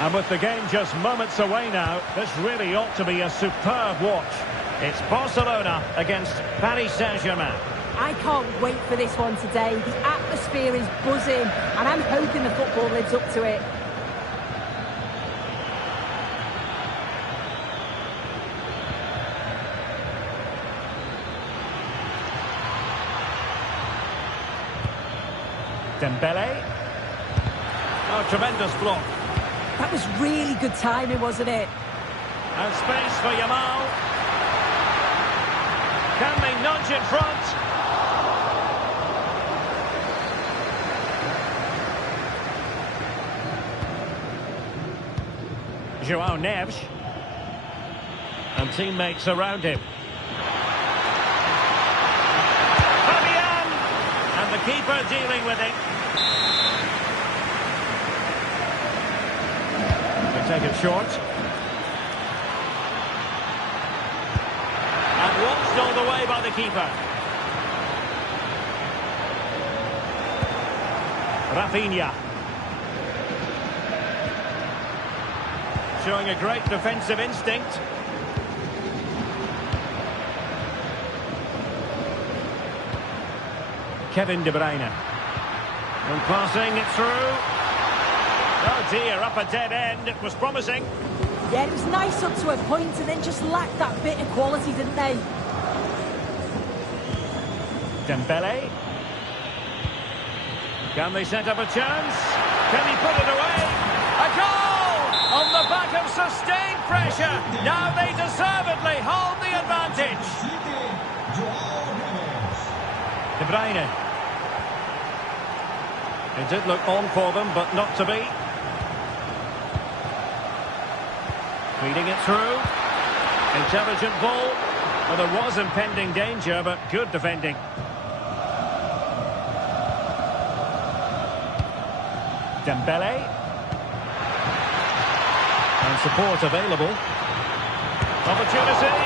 And with the game just moments away now, this really ought to be a superb watch. It's Barcelona against Paris Saint-Germain. I can't wait for this one today. The atmosphere is buzzing and I'm hoping the football lives up to it. Dembele. Oh, tremendous block. That was really good timing, wasn't it? And space for Yamal. Can they nudge in front? João Neves. And teammates around him. And the keeper dealing with it. They take it short. the keeper. Rafinha. Showing a great defensive instinct. Kevin De Bruyne. And passing it through. Oh dear, up a dead end. It was promising. Yeah, it was nice up to a point and then just lacked that bit of quality, didn't they? Dembele. Can they set up a chance? Can he put it away? A goal! On the back of sustained pressure. Now they deservedly hold the advantage. De Bruyne. It did look on for them, but not to be. Feeding it through. Intelligent ball. Well, there was impending danger, but good defending. Dembele. And support available. Opportunity.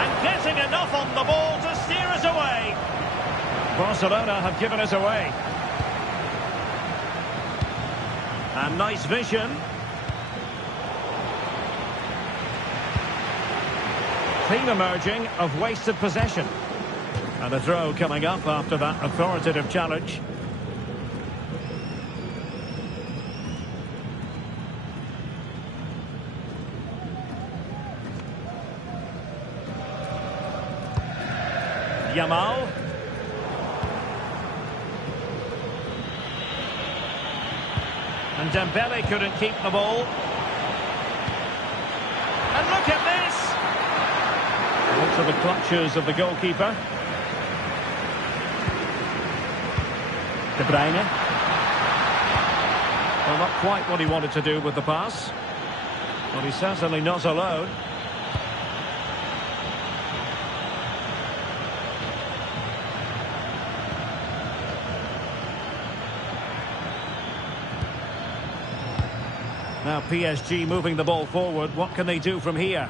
And getting enough on the ball to steer us away. Barcelona have given us away. And nice vision. Theme emerging of wasted possession. And a throw coming up after that authoritative challenge. Yamal. And Dembele couldn't keep the ball. And look at this! Into the clutches of the goalkeeper. De Bruyne. Well, not quite what he wanted to do with the pass. But he's certainly not alone. Now PSG moving the ball forward. What can they do from here?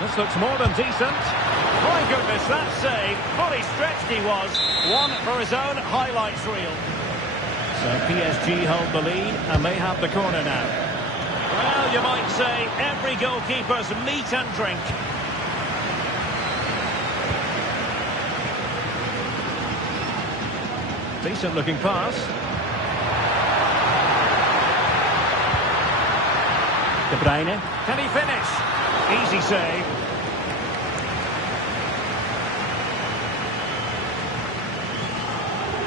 This looks more than decent. My goodness, that save. Fully stretched he was. One for his own highlights reel. So PSG hold the lead and they have the corner now. Well, you might say every goalkeeper's meat and drink. Decent looking pass. De Bruyne. Can he finish? Easy save.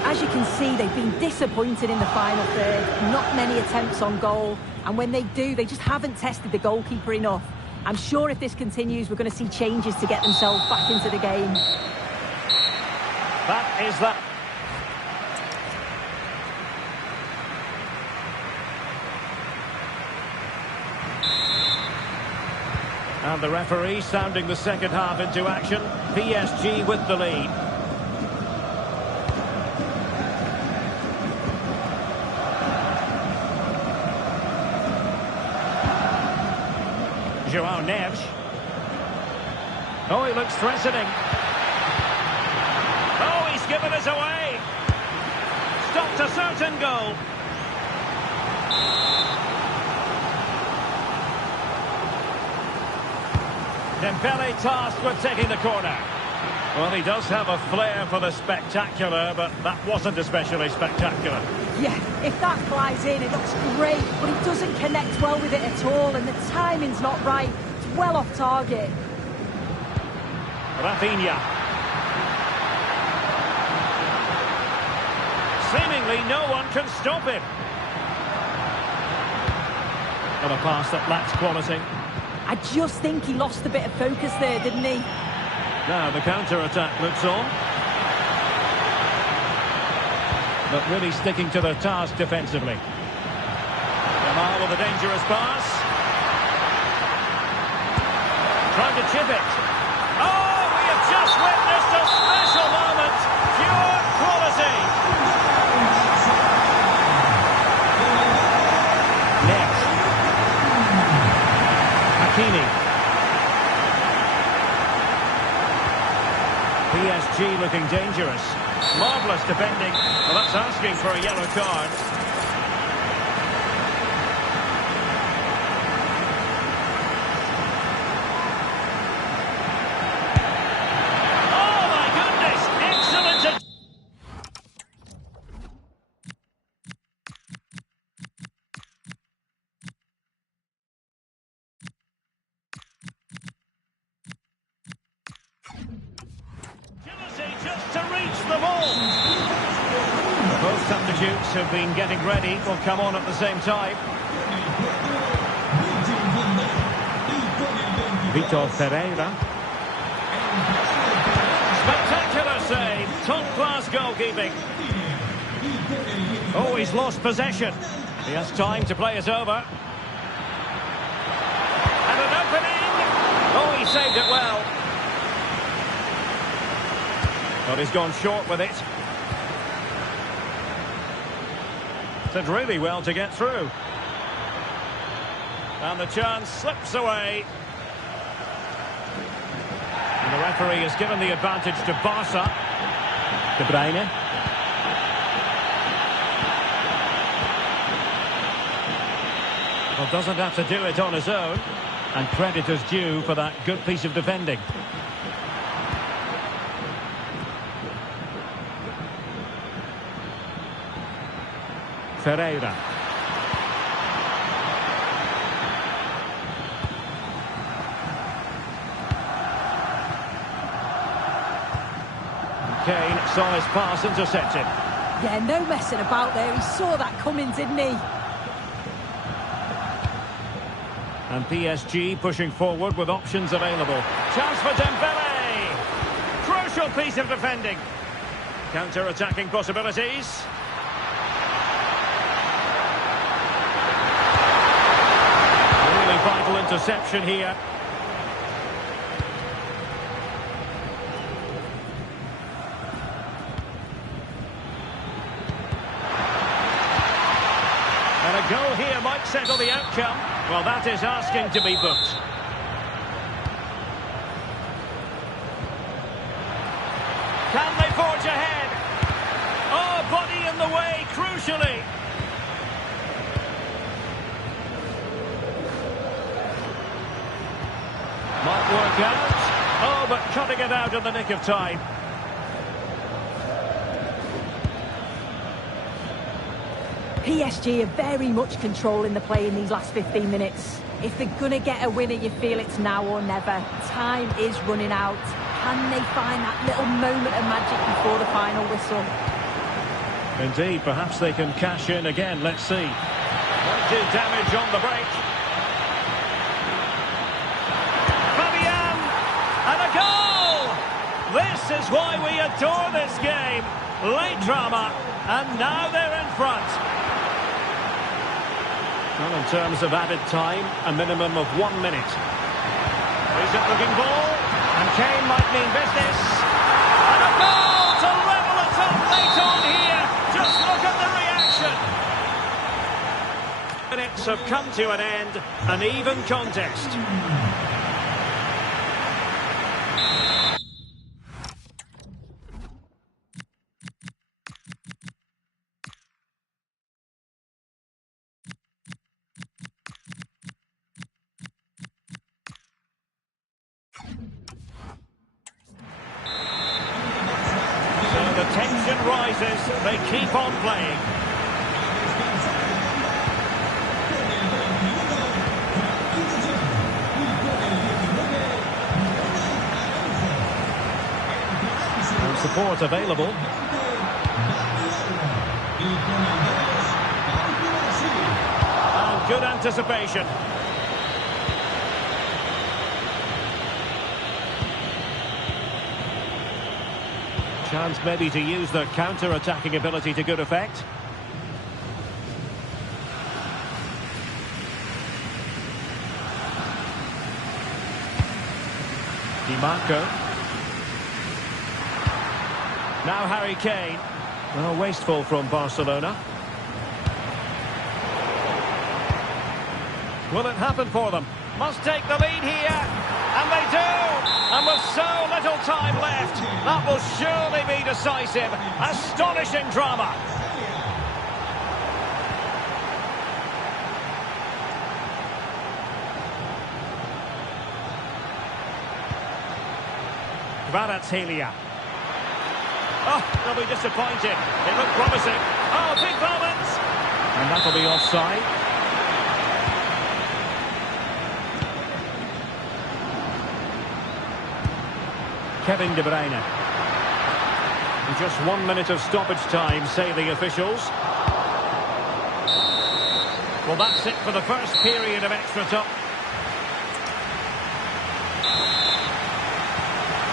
As you can see, they've been disappointed in the final third. Not many attempts on goal. And when they do, they just haven't tested the goalkeeper enough. I'm sure if this continues, we're going to see changes to get themselves back into the game. That is that. And the referee sounding the second half into action. PSG with the lead. João Neves. Oh, he looks threatening. Oh, he's given us away. Stopped a certain goal. Dembele tasked with taking the corner. Well, he does have a flair for the spectacular, but that wasn't especially spectacular. Yeah, if that flies in, it looks great, but he doesn't connect well with it at all, and the timing's not right. It's well off target. Rafinha. Seemingly no one can stop him. Got a pass that lacks quality. I just think he lost a bit of focus there, didn't he? Now the counter-attack looks on. But really sticking to the task defensively. Yamal with a dangerous pass. Trying to chip it. Oh, we have just witnessed a special moment. Pure quality. Next. Hakimi. PSG looking dangerous. Marvellous defending. Well, that's asking for a yellow card. Oh, my goodness! Excellent! Just to reach the ball. Both substitutes have been getting ready. Will come on at the same time. Vitor Pereira. Spectacular save. Top-class goalkeeping. Oh, he's lost possession. He has time to play it over. And an opening. Oh, he saved it well. But he's gone short with it. Did really well to get through. And the chance slips away. And the referee has given the advantage to Barca. De Bruyne. Well, doesn't have to do it on his own. And credit is due for that good piece of defending. Pereira. Kane saw his pass intercepted. Yeah, no messing about there. He saw that coming, didn't he? And PSG pushing forward with options available. Chance for Dembele. Crucial piece of defending. Counter-attacking possibilities. Vital interception here. And a goal here might settle the outcome. Well, that is asking to be booked. Can they forge ahead? Oh, body in the way, crucially. Might work out. Oh, but cutting it out in the nick of time. PSG are very much controlling the play in these last 15 minutes. If they're going to get a winner, you feel it's now or never. Time is running out. Can they find that little moment of magic before the final whistle? Indeed, perhaps they can cash in again. Let's see. Won't do damage on the break. And a goal! This is why we adore this game. Late drama, and now they're in front. Well, in terms of added time, a minimum of 1 minute. Decent looking ball, and Kane might mean business. And a goal to level it up late on here. Just look at the reaction. Minutes have come to an end, an even contest. The tension rises, they keep on playing. And support available. And good anticipation. Chance maybe to use their counter-attacking ability to good effect. Di Marco. Now Harry Kane. Well, wasteful from Barcelona. Will it happen for them? Must take the lead here. And they do! And with so little time left, that will surely be decisive. Astonishing drama. Kvaratskhelia. Oh, they'll be disappointed. It looked promising. Oh, big moments. And that'll be offside. Kevin De Bruyne. In just 1 minute of stoppage time, say the officials. Well, that's it for the first period of extra time.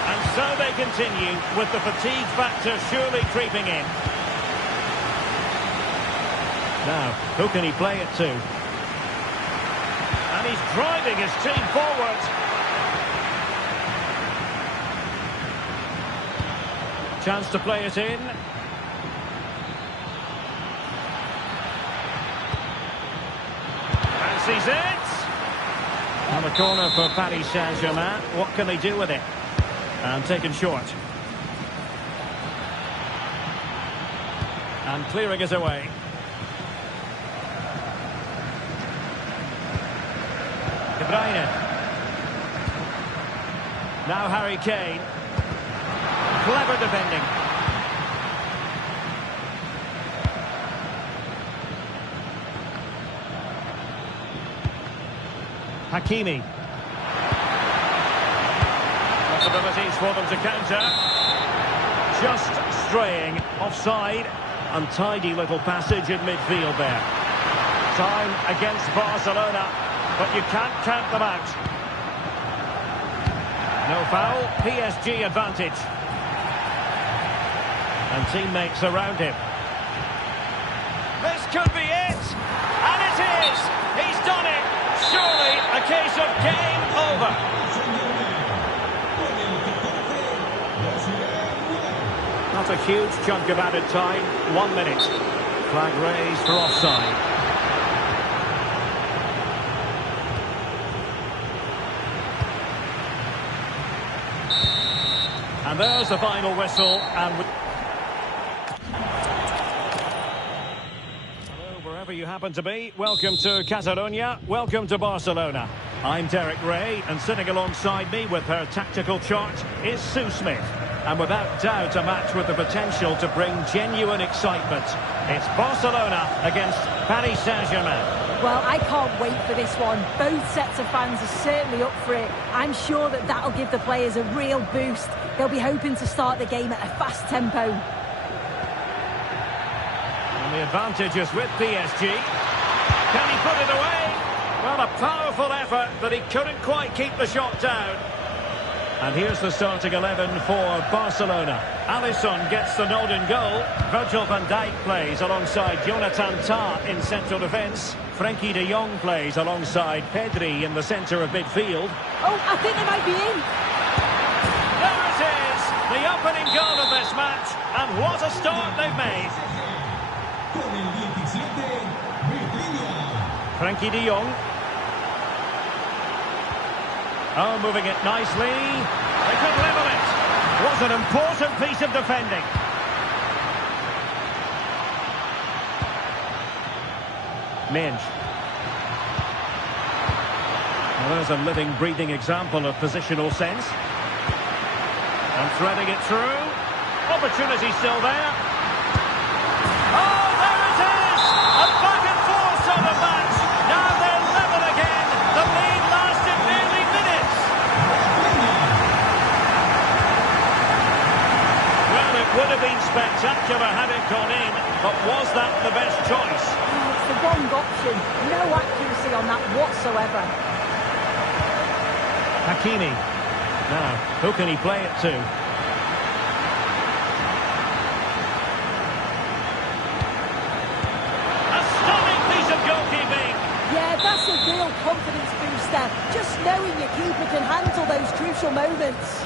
And so they continue, with the fatigue factor surely creeping in. Now, who can he play it to? And he's driving his team forward. Chance to play it in. Fancies it. And the corner for Paris Saint-Germain. What can they do with it? And taken short. And clearing it away. De Bruyne. Now Harry Kane. Clever defending. Hakimi. Possibilities for them to counter. Just straying offside. Untidy little passage in midfield there. Time against Barcelona, but you can't count them out. No foul, PSG advantage. And teammates around him. This could be it! And it is! He's done it! Surely a case of game over. Not a huge chunk of added time. 1 minute. Flag raised for offside. And there's the final whistle. And wherever you happen to be, welcome to Catalonia, welcome to Barcelona. I'm Derek Ray, and sitting alongside me with her tactical chart is Sue Smith. And without doubt, a match with the potential to bring genuine excitement. It's Barcelona against Paris Saint-Germain. Well, I can't wait for this one. Both sets of fans are certainly up for it. I'm sure that that'll give the players a real boost. They'll be hoping to start the game at a fast tempo. The advantage is with PSG. Can he put it away? Well, a powerful effort, but he couldn't quite keep the shot down. And here's the starting 11 for Barcelona. Alisson gets the nod in goal. Virgil van Dijk plays alongside Jonathan Tah in central defence. Frenkie de Jong plays alongside Pedri in the centre of midfield. Oh, I think they might be in. There it is! The opening goal of this match. And what a start they've made. Frenkie de Jong. Oh, moving it nicely. They could level it. Was an important piece of defending. Minge. Well, there's a living, breathing example of positional sense. And threading it through. Opportunity still there. Oh, there it is! A back and forth sort of match. Now they're level again. The lead lasted nearly minutes. Well, it would have been spectacular had it gone in, but was that the best choice? It's the wrong option. No accuracy on that whatsoever. Hakimi. Now, who can he play it to? Yeah, that's a real confidence booster. Just knowing your keeper can handle those crucial moments.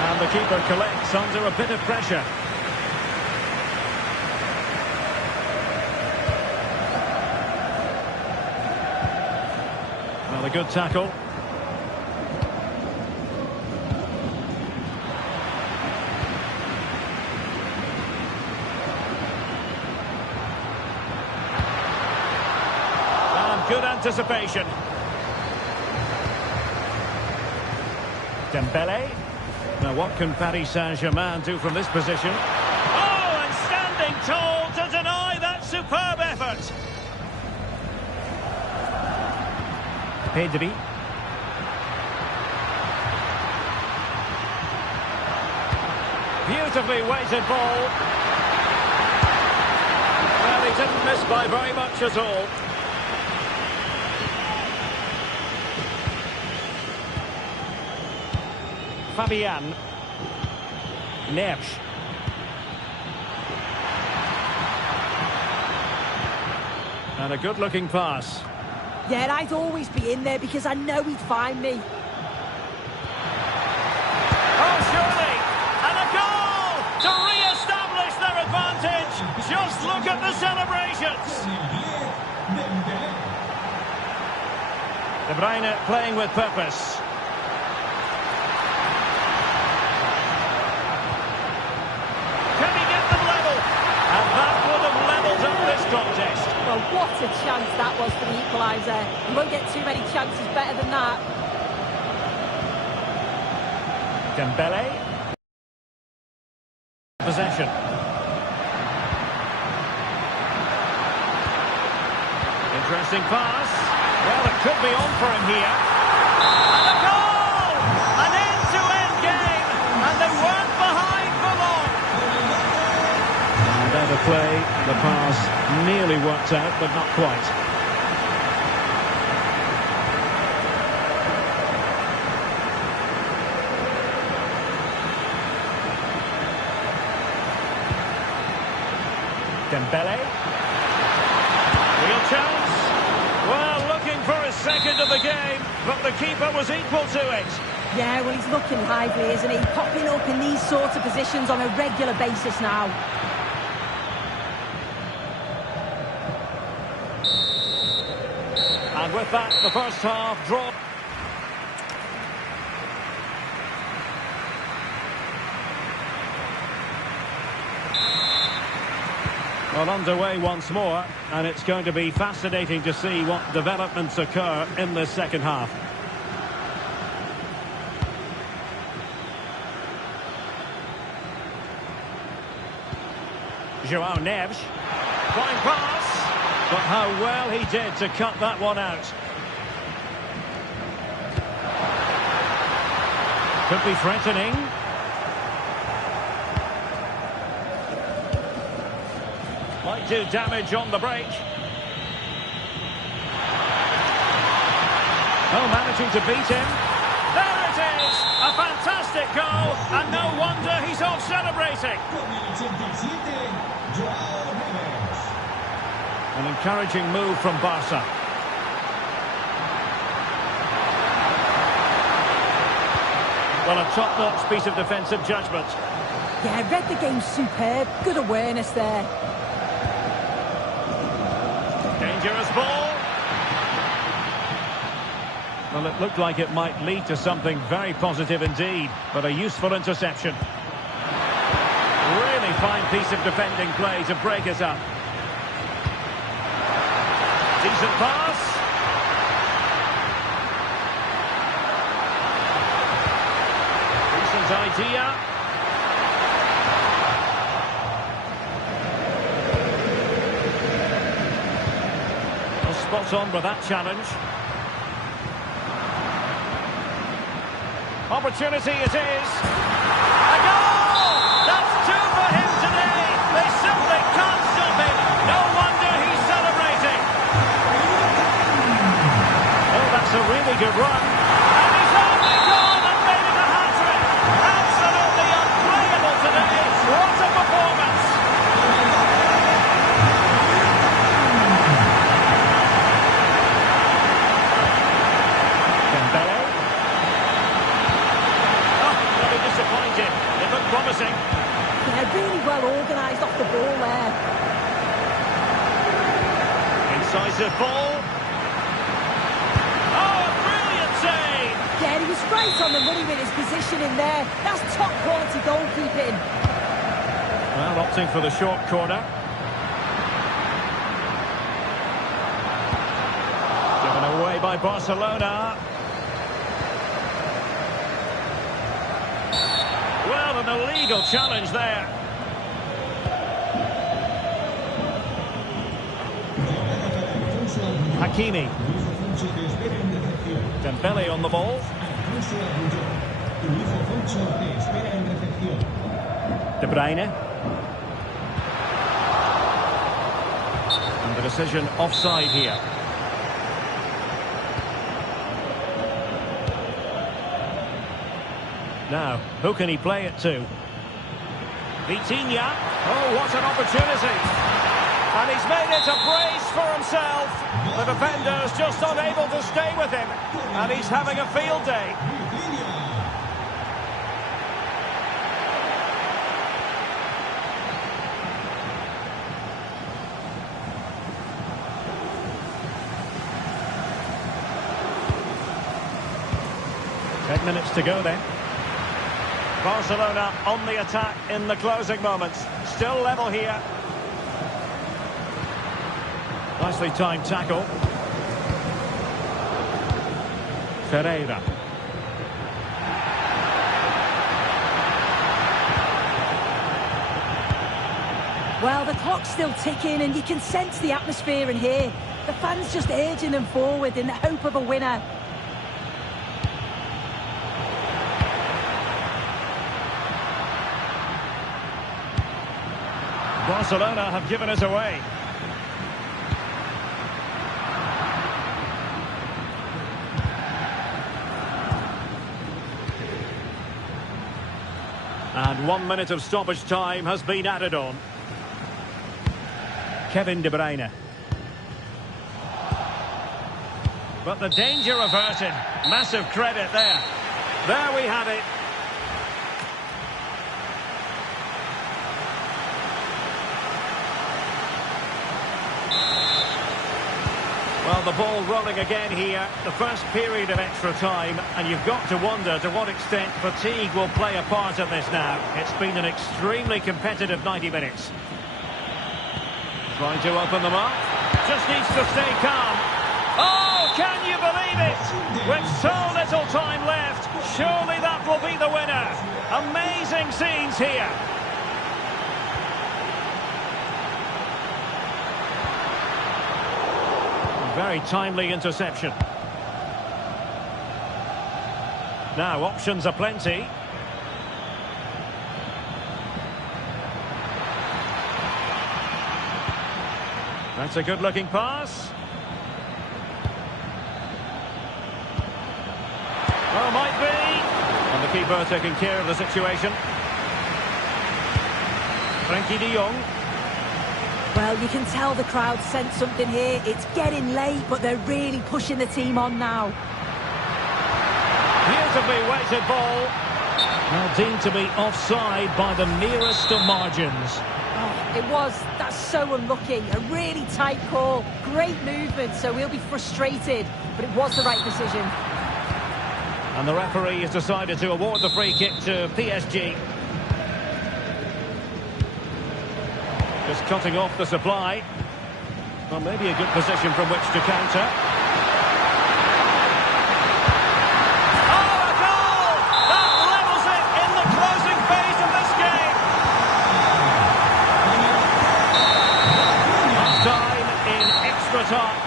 And the keeper collects under a bit of pressure. Well, a good tackle. good anticipation. Dembele. Now what can Paris Saint-Germain do from this position? Oh, and standing tall to deny that superb effort. Pedri. Beautifully weighted ball. Well, he didn't miss by very much at all. Fabian. Neves. And a good-looking pass. Yeah, I'd always be in there because I know he'd find me. Oh, surely! And a goal to re-establish their advantage. Just look at the celebrations. De Bruyne playing with purpose. Can he get them level? And that would have levelled up this contest. Well, what a chance that was for the equaliser. You won't get too many chances better than that. Dembele. Possession. Interesting pass. Well, it could be on for him here. And a goal! An end-to-end game, and they weren't behind for long. And there the play, the pass nearly worked out, but not quite. Dembele. Real chance. Well, looking for his second of the game, but the keeper was equal to it. Yeah, well, he's looking lively, isn't he? Popping up in these sorts of positions on a regular basis now. And with that, the first half draw. Well, underway once more, and it's going to be fascinating to see what developments occur in the second half. João Neves. Fine pass. But how well he did to cut that one out. Could be threatening. Might do damage on the break. Oh, managing to beat him. There it is! A fantastic goal, and no wonder he's off celebrating. An encouraging move from Barca. Well, a top-notch piece of defensive judgment. Yeah, read the game superb. Good awareness there. Dangerous ball. Well, it looked like it might lead to something very positive indeed, but a useful interception. Really fine piece of defending play to break it up. Decent pass. Decent idea. Well, spot on with that challenge. Opportunity it is. A goal! That's two for him today. They simply can't stop him. No wonder he's celebrating. Oh, that's a really good run. And he's only gone and made it a hat-trick. Absolutely unplayable today. What a performance. Dembele. Disappointed. It looked promising. Yeah, really well organised off the ball there. Incisive ball. Oh, a brilliant save! Yeah, he was right on the money with his positioning there. That's top quality goalkeeping. Well, opting for the short corner. by Barcelona. Well, an illegal challenge there. Hakimi. Dembele on the ball. De Bruyne. And the decision offside here. Now, who can he play it to? Vitinha. Oh, what an opportunity. And he's made it a brace for himself. The defender's just unable to stay with him. And he's having a field day. Minutes to go then. Barcelona on the attack in the closing moments. Still level here. Nicely timed tackle. Ferreira. Well, the clock's still ticking and you can sense the atmosphere in here. The fans just urging them forward in the hope of a winner. Barcelona have given us away. And 1 minute of stoppage time has been added on. Kevin De Bruyne. But the danger averted. Massive credit there. There we have it. Well, the ball rolling again here. The first period of extra time, and you've got to wonder to what extent fatigue will play a part in this now. It's been an extremely competitive 90 minutes. Trying to open them up. Just needs to stay calm. Oh, can you believe it? With so little time left, surely that will be the winner. Amazing scenes here. Very timely interception. Now, options are plenty. That's a good-looking pass. Well, might be. And the keeper taking care of the situation. Frenkie de Jong. Well, you can tell the crowd sense something here. It's getting late, but they're really pushing the team on now. Beautifully weighted ball. Now deemed to be offside by the nearest of margins. Oh, it was. That's so unlucky. A really tight call. Great movement, so we'll be frustrated. But it was the right decision. And the referee has decided to award the free kick to PSG. Just cutting off the supply. Well, maybe a good position from which to counter. Oh, a goal! That levels it in the closing phase of this game. Half time in extra time.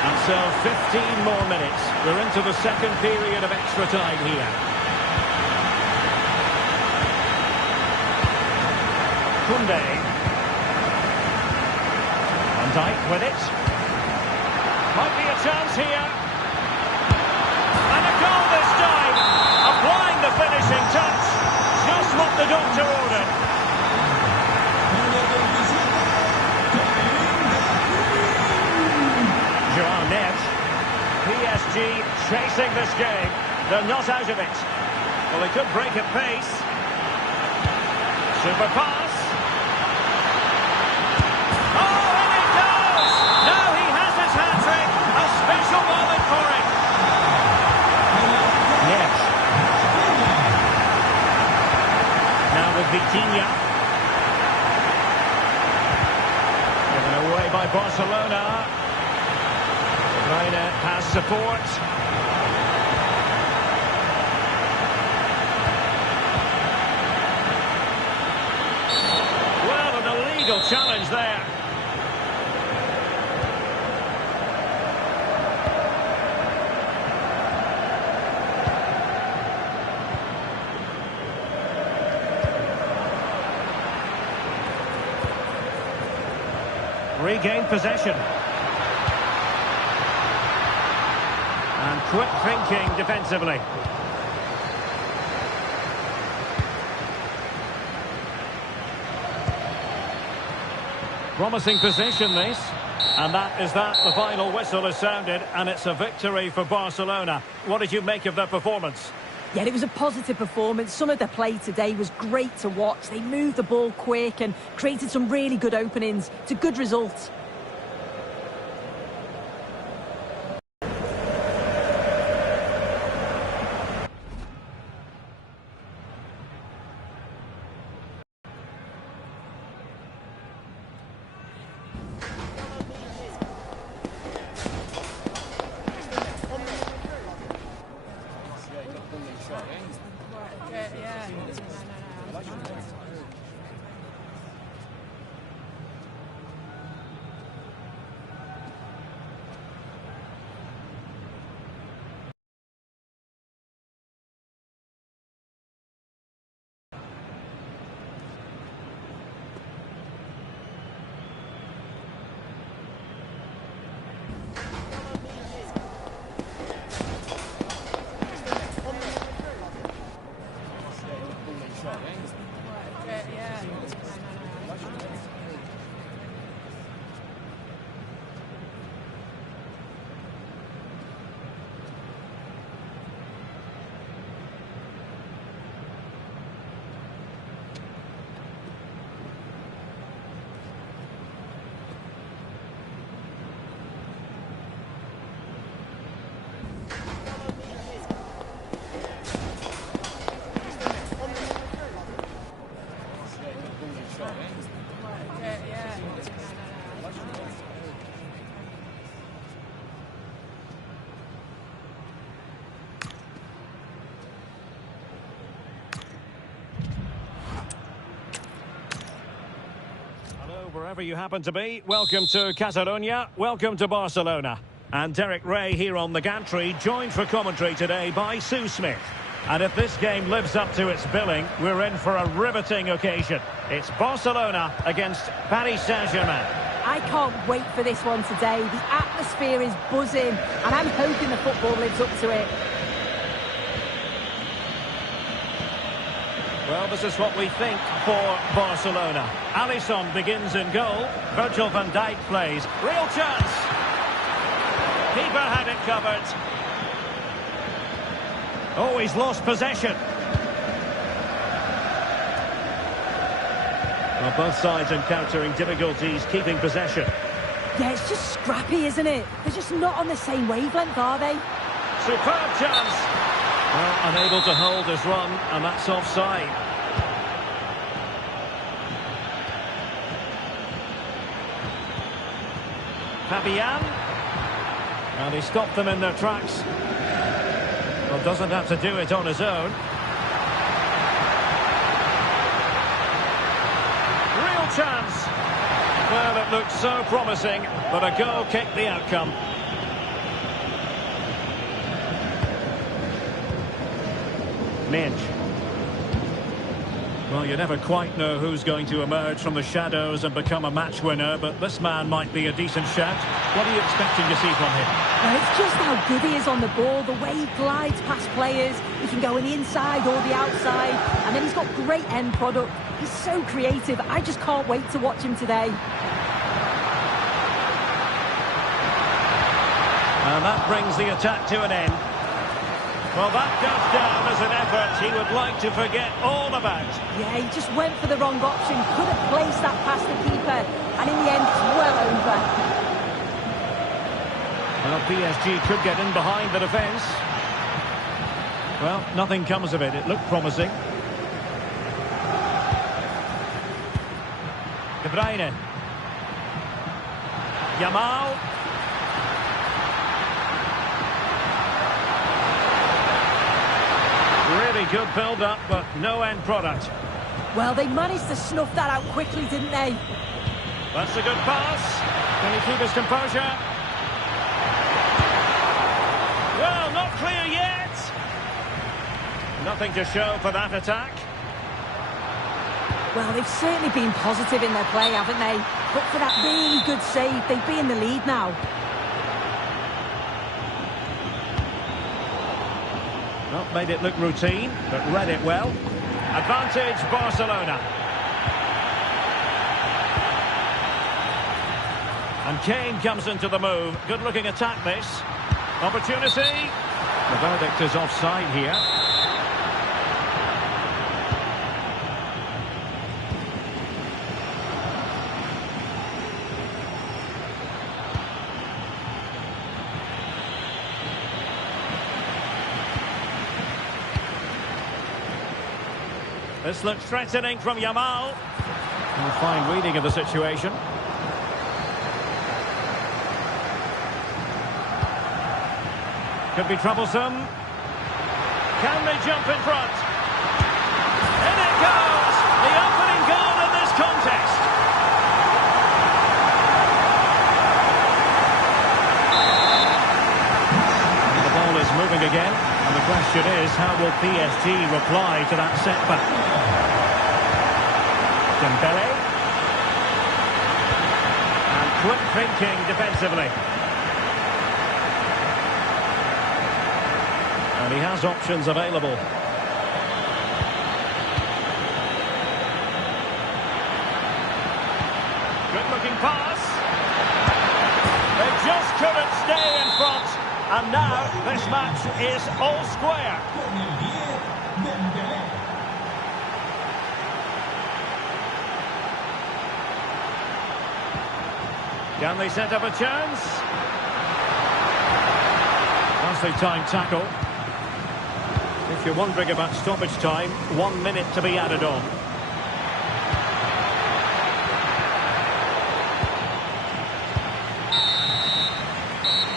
And so 15 more minutes. We're into the second period of extra time here. Koundé. Van Dijk with it. Might be a chance here. And a goal this time. Applying the finishing touch. Just what the doctor ordered. Joao Neves. PSG chasing this game. They're not out of it. Well, they could break at pace. Super pass. Special moment for him. Yes. Now with Vitinha. Given away by Barcelona. Reina has support. Well, an illegal challenge there. Regained possession. And quick thinking defensively. Promising position this. And that is that. The final whistle has sounded and it's a victory for Barcelona. What did you make of their performance? Yeah, it was a positive performance. Some of the play today was great to watch. They moved the ball quick and created some really good openings. It's a good result. Wherever you happen to be, welcome to Catalonia, welcome to Barcelona. And Derek Ray here on the gantry, joined for commentary today by Sue Smith. And if this game lives up to its billing, we're in for a riveting occasion. It's Barcelona against Paris Saint-Germain. I can't wait for this one today. The atmosphere is buzzing, and I'm hoping the football lives up to it. Well, this is what we think for Barcelona. Alisson begins in goal. Virgil van Dijk plays. Real chance. Keeper had it covered. Oh, he's lost possession. Well, both sides encountering difficulties keeping possession. Yeah, it's just scrappy, isn't it? They're just not on the same wavelength, are they? Superb chance. Well, unable to hold his run, and that's offside. Fabian. And he stopped them in their tracks. Well, doesn't have to do it on his own. Real chance. Well, it looked so promising, but a goal kicked the outcome. Minch. Well, you never quite know who's going to emerge from the shadows and become a match winner, but this man might be a decent shout. What are you expecting to see from him? Well, it's just how good he is on the ball, the way he glides past players. He can go on the inside or the outside, and then he's got great end product. He's so creative. I just can't wait to watch him today. And that brings the attack to an end. Well, that goes down as an effort he would like to forget all about. Yeah, he just went for the wrong option, could have placed that past the keeper, and in the end, it's well over. Well, PSG could get in behind the defence. Well, nothing comes of it. It looked promising. De Bruyne. Yamal. Really good build-up, but no end product. Well, they managed to snuff that out quickly, didn't they? That's a good pass. Can he keep his composure? Well, not clear yet. Nothing to show for that attack. Well, they've certainly been positive in their play, haven't they? But for that really good save, they'd be in the lead now. Not made it look routine, but read it well. Advantage Barcelona. And Kane comes into the move. Good-looking attack, this. Opportunity. The verdict is offside here. This looks threatening from Yamal. A fine reading of the situation. Could be troublesome. Can they jump in front? In it goes! The opening goal in this contest. And the ball is moving again. And the question is, how will PSG reply to that setback? Dembele. And quick thinking defensively. And he has options available. Good-looking pass. They just couldn't stay in front. And now this match is all square. Can they set up a chance? Nicely timed tackle. If you're wondering about stoppage time, 1 minute to be added on.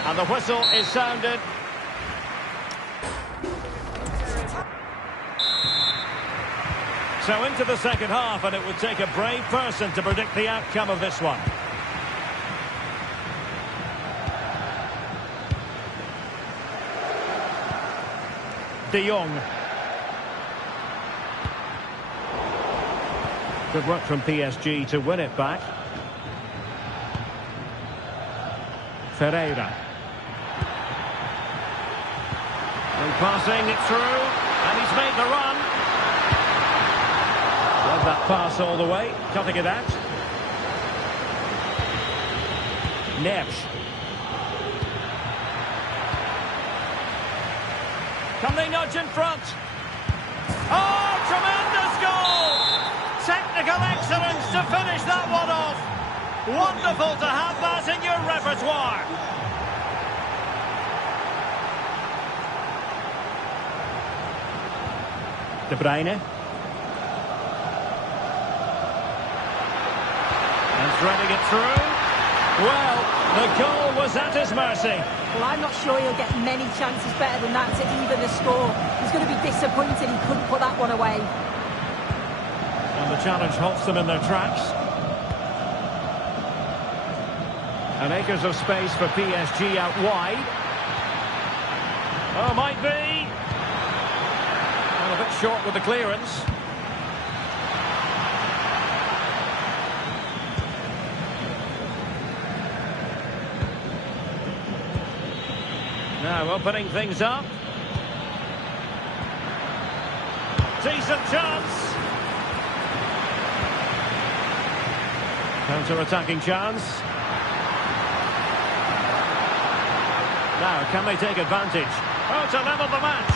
And the whistle is sounded. So into the second half, and it would take a brave person to predict the outcome of this one. De Jong. Good work from PSG to win it back. Ferreira. And passing it through, and he's made the run. Led that pass all the way, cutting it out. Neves. Can they nudge in front? Oh, tremendous goal! Technical excellence to finish that one off. Wonderful to have that in your repertoire. De Bruyne. And threading it through. Well, the goal was at his mercy. Well, I'm not sure he'll get many chances better than that to even the score. He's going to be disappointed he couldn't put that one away. And the challenge halts them in their tracks. And acres of space for PSG out wide. Oh, might be. Well, a bit short with the clearance. Now opening things up. Decent chance. Counter-attacking chance. Now, can they take advantage? Oh, to level the match.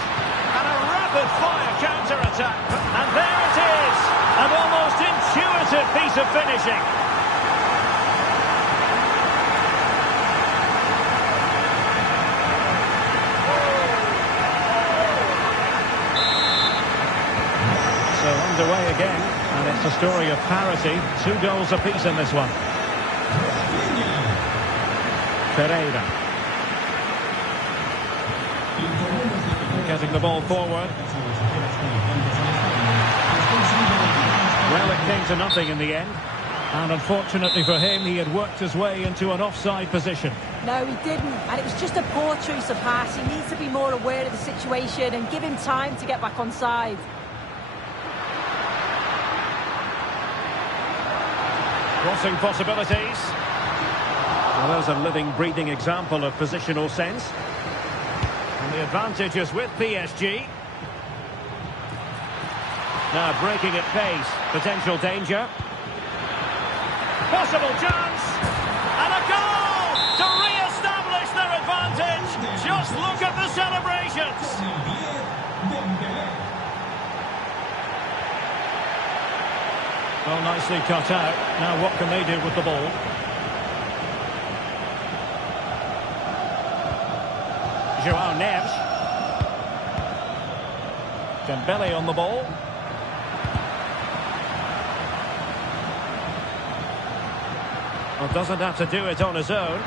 And a rapid-fire counter-attack. And there it is. An almost intuitive piece of finishing. So underway again, and it's a story of parity. 2 goals apiece in this one. Pereira. Getting the ball forward. Well, it came to nothing in the end. And unfortunately for him, he had worked his way into an offside position. No, he didn't. And it was just a poor choice of pass. He needs to be more aware of the situation and give him time to get back on side. Crossing possibilities. Well, there's a living, breathing example of positional sense. And the advantage is with PSG. Now breaking at pace. Potential danger. Possible chance. And a goal to re-establish their advantage. Just look at the celebrations. Well, nicely cut out. Now what can they do with the ball? João Neves. Dembele on the ball. Well, doesn't have to do it on his own.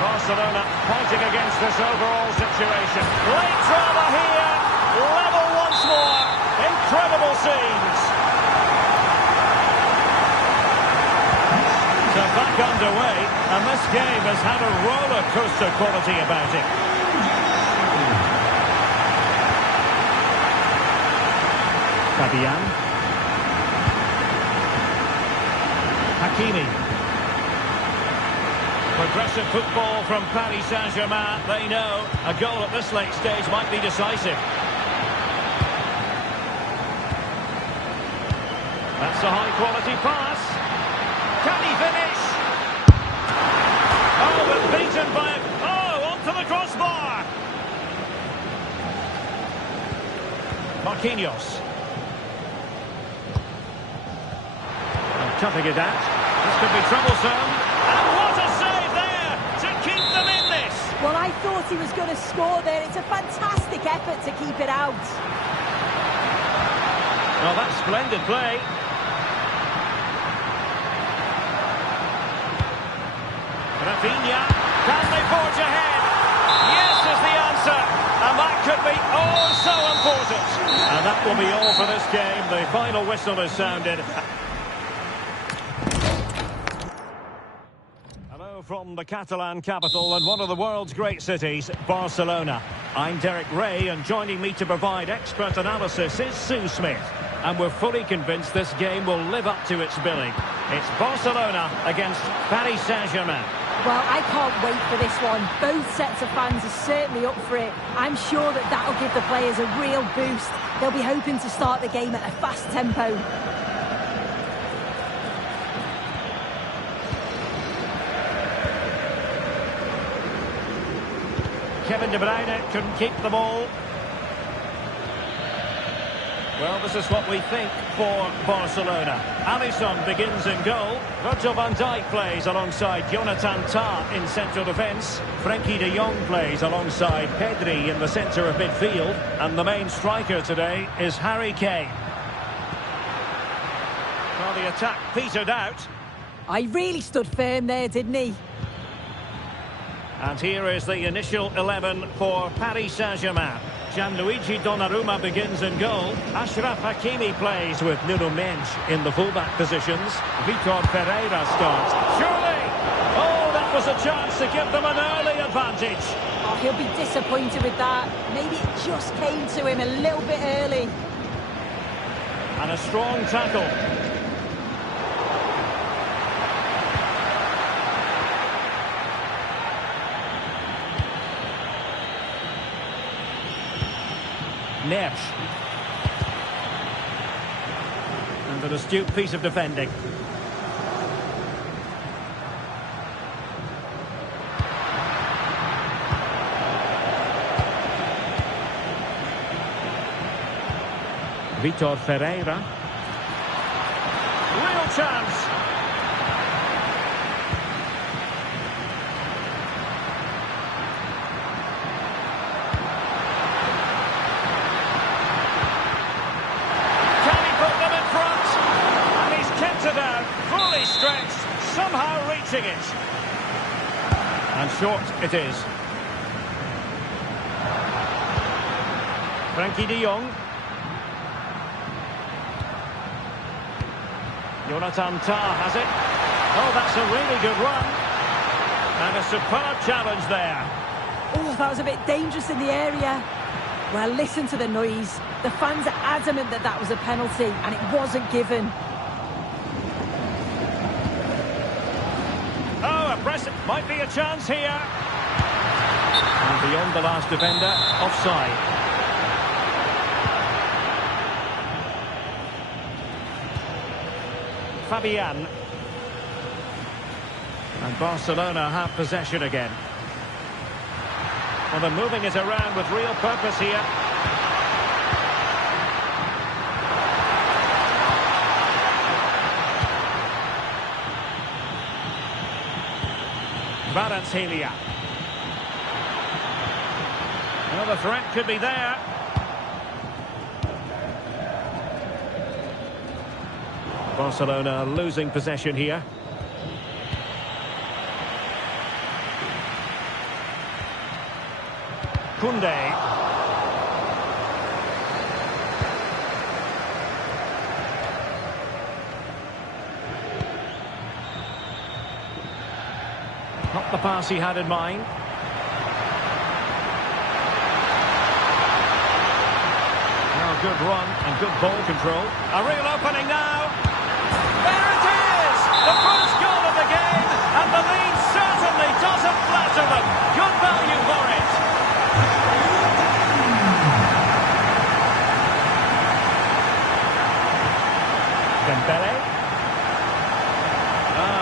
Barcelona fighting against this overall situation. Great drama here. Level once more. Incredible scenes. So back underway, and this game has had a roller coaster quality about it. Fabian. Hakimi. Progressive football from Paris Saint-Germain. They know a goal at this late stage might be decisive. That's a high-quality pass. Can he finish? Oh, but beaten by a... Oh, onto the crossbar. Marquinhos. And cutting it out. This could be troublesome. And what a save there to keep them in this. Well, I thought he was going to score there. It's a fantastic effort to keep it out. Well, that's splendid play. Rafinha, can they forge ahead? Yes is the answer, and that could be oh so important. And that will be all for this game. The final whistle is sounded. Hello from the Catalan capital and one of the world's great cities, Barcelona. I'm Derek Ray, and joining me to provide expert analysis is Sue Smith. And we're fully convinced this game will live up to its billing. It's Barcelona against Paris Saint-Germain. Well, I can't wait for this one. Both sets of fans are certainly up for it. I'm sure that that'll give the players a real boost. They'll be hoping to start the game at a fast tempo. Kevin De Bruyne couldn't keep the ball. Well, this is what we think for Barcelona. Alisson begins in goal. Virgil van Dijk plays alongside Jonathan Tah in central defence. Frenkie de Jong plays alongside Pedri in the centre of midfield. And the main striker today is Harry Kane. Well, the attack petered out. I really stood firm there, didn't he? And here is the initial 11 for Paris Saint-Germain. Gianluigi Donnarumma begins in goal. Achraf Hakimi plays with Nuno Mendes in the fullback positions. Vitor Pereira starts. Surely! Oh, that was a chance to give them an early advantage. Oh, he'll be disappointed with that. Maybe it just came to him a little bit early. And a strong tackle. Neves. And an astute piece of defending. Vitor Ferreira. Real chance. Fully stretched, somehow reaching it. And short it is. Frankie de Jong. Jonathan Tah has it. Oh, that's a really good run. And a superb challenge there. Oh, that was a bit dangerous in the area. Well, listen to the noise. The fans are adamant that that was a penalty, and it wasn't given. Oh, a press. Might be a chance here. And beyond the last defender, offside. Fabian. And Barcelona have possession again. Well, they're moving it around with real purpose here. Kvaratskhelia. Well, the threat could be there. Barcelona losing possession here. Koundé. Not the pass he had in mind. Well, good run and good ball control. A real opening now. There it is! The first goal of the game, and the lead certainly doesn't flatter them. Good value for it. Dembele.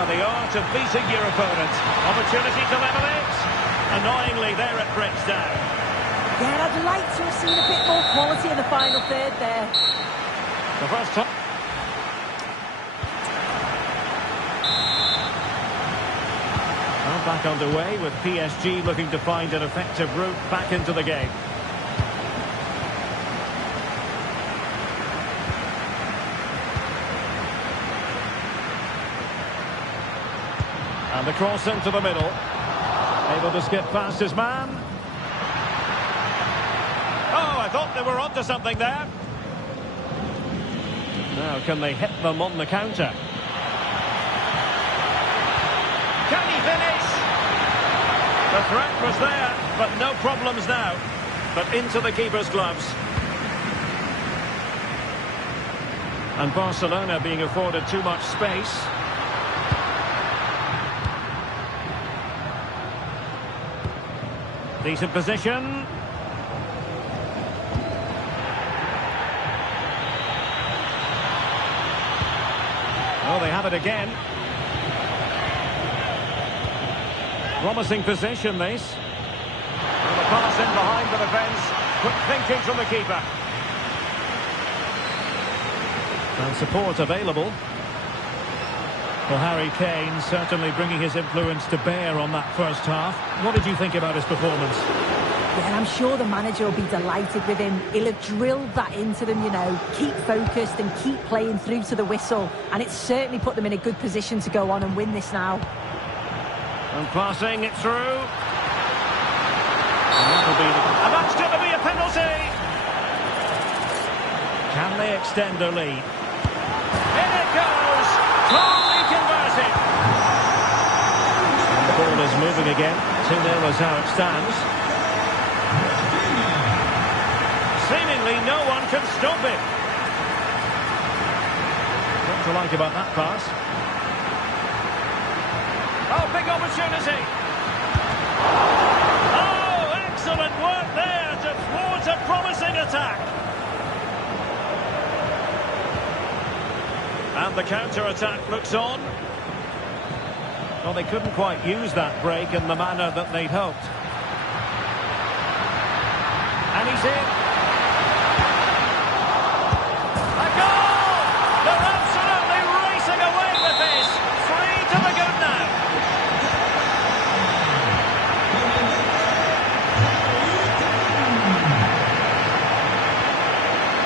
The art of beating your opponent. Opportunity to level it. Annoyingly, there it breaks down. Yeah, I'd like to have seen a bit more quality in the final third there. The first time. Well, back underway with PSG looking to find an effective route back into the game. And the cross into the middle. Able to skip past his man. Oh, I thought they were onto something there. Now, can they hit them on the counter? Can he finish? The threat was there, but no problems now. But into the keeper's gloves. And Barcelona being afforded too much space. Decent position. Oh, they have it again. Promising position, this. And the pass in behind the defence. Quick thinking from the keeper. And support available. Well, Harry Kane certainly bringing his influence to bear on that first half. What did you think about his performance? Yeah, I'm sure the manager will be delighted with him. He'll have drilled that into them, you know. Keep focused and keep playing through to the whistle. And it's certainly put them in a good position to go on and win this now. And passing it through. And that's going to be a penalty. Can they extend their lead? In it goes. Calmly converted. And the ball is moving again. 2-0 is how it stands. Seemingly no one can stop it. What to like about that pass? Oh, big opportunity. Oh, excellent work there to thwart a promising attack. And the counter-attack looks on. Well, they couldn't quite use that break in the manner that they'd hoped. And he's in. A goal! They're absolutely racing away with this. 3 to the good now.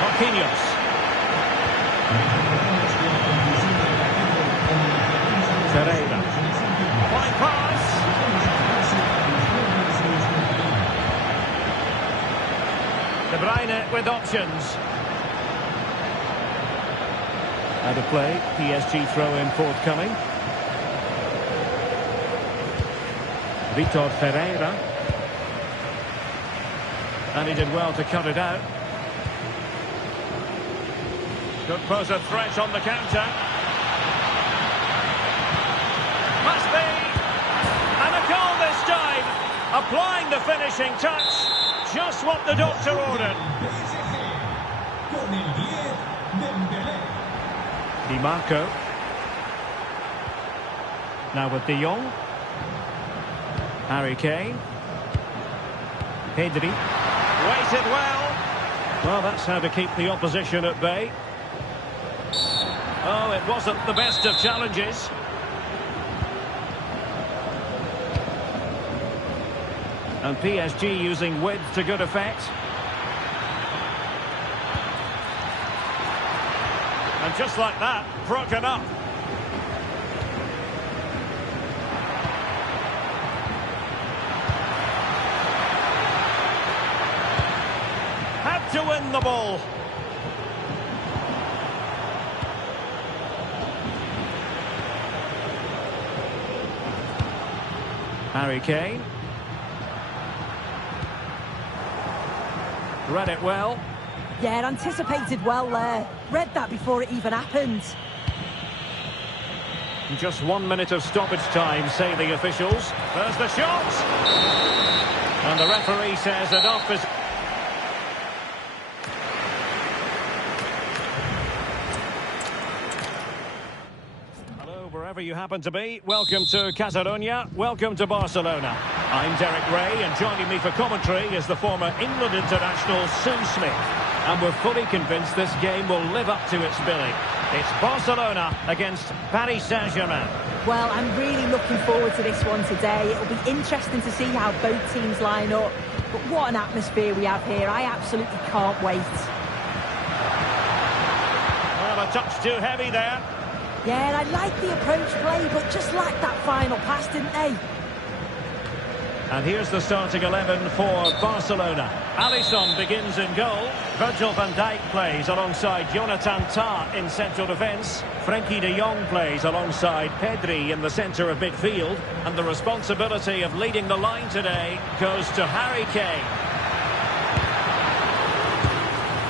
Marquinhos. Pereira. Fine pass. Bruyne with options. Out of play, PSG throw-in forthcoming. Vitor Ferreira. And he did well to cut it out. Could pose a threat on the counter. Must be! And a goal this time! Applying the finishing touch. Just what the doctor ordered. Di Marco. Now with De Jong. Harry Kane. Pedri. Waited well. Well, that's how to keep the opposition at bay. Oh, it wasn't the best of challenges. And PSG using width to good effect. And just like that, broken up. Had to win the ball. Harry Kane. Read it well. Yeah, anticipated well there. Read that before it even happened. Just 1 minute of stoppage time, say the officials. There's the shot! And the referee says enough is... Hello, wherever you happen to be. Welcome to Catalonia. Welcome to Barcelona. I'm Derek Ray, and joining me for commentary is the former England international Sue Smith. And we're fully convinced this game will live up to its billing. It's Barcelona against Paris Saint-Germain. Well, I'm really looking forward to this one today. It'll be interesting to see how both teams line up. But what an atmosphere we have here. I absolutely can't wait. Well, a touch too heavy there. Yeah, I like the approach play, but just lacked that final pass, didn't they? And here's the starting 11 for Barcelona. Alisson begins in goal. Virgil van Dijk plays alongside Jonathan Tah in central defence. Frenkie de Jong plays alongside Pedri in the centre of midfield. And the responsibility of leading the line today goes to Harry Kane.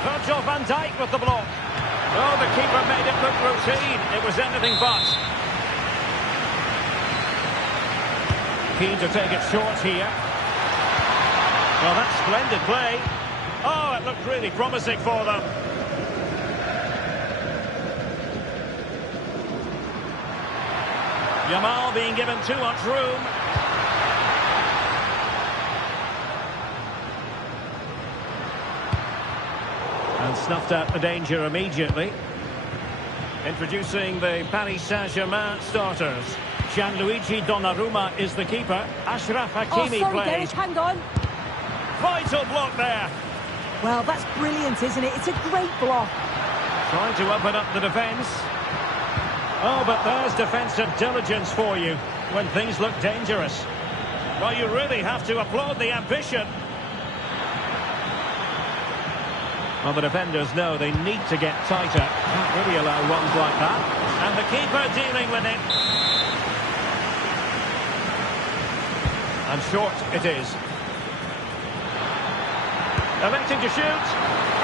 Virgil van Dijk with the block. Oh, the keeper made it look routine. It was anything but. Keen to take it short here. Well, that's splendid play. Oh, it looked really promising for them. Yamal being given too much room. And snuffed out the danger immediately. Introducing the Paris Saint-Germain starters. Gianluigi Donnarumma is the keeper. Ashraf Hakimi plays. Derek, hang on. Vital block there. Well, that's brilliant, isn't it? It's a great block. Trying to open up the defence. Oh, but there's defensive diligence for you when things look dangerous. Well, you really have to applaud the ambition. Well, the defenders know they need to get tighter. Can't really allow runs like that. And the keeper dealing with it. And short it is. Electing to shoot.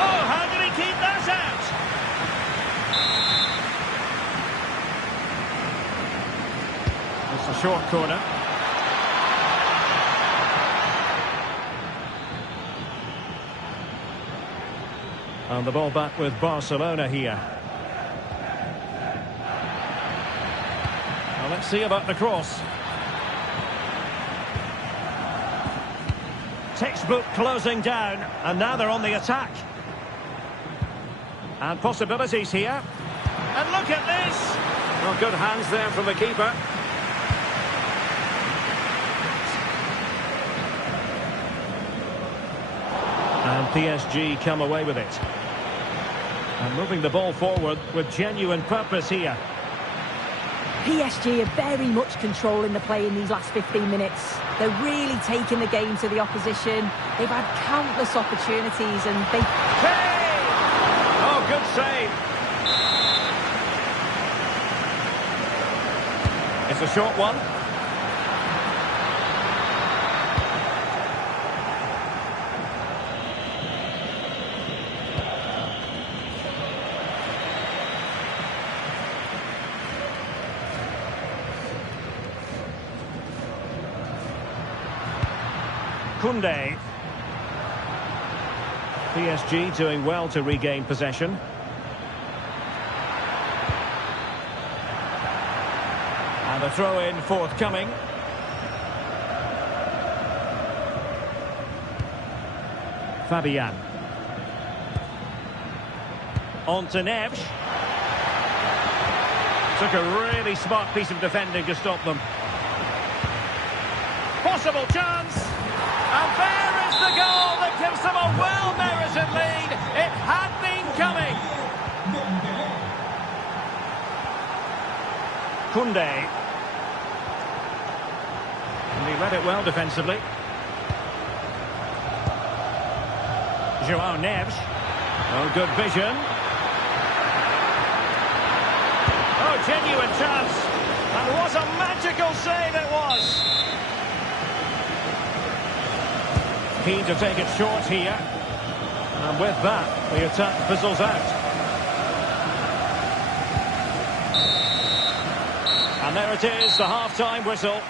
Oh, how did he keep that out? It's a short corner. And the ball back with Barcelona here. Well, let's see about the cross. Textbook closing down, and now they're on the attack. And possibilities here. And look at this! Well, good hands there from the keeper. And PSG come away with it. And moving the ball forward with genuine purpose here. PSG are very much controlling the play in these last 15 minutes. They're really taking the game to the opposition. They've had countless opportunities and they... Hey! Oh, good save. It's a short one. Koundé. PSG doing well to regain possession. And a throw-in forthcoming. Fabian. On to Neves. Took a really smart piece of defending to stop them. Possible chance. And there is the goal that gives them a well-merited lead. It had been coming. Koundé. And he read it well defensively. João Neves. Oh, good vision. Oh, genuine chance. And what a magical save it was. Keen to take it short here. And with that, the attack fizzles out. And there it is, the half-time whistle.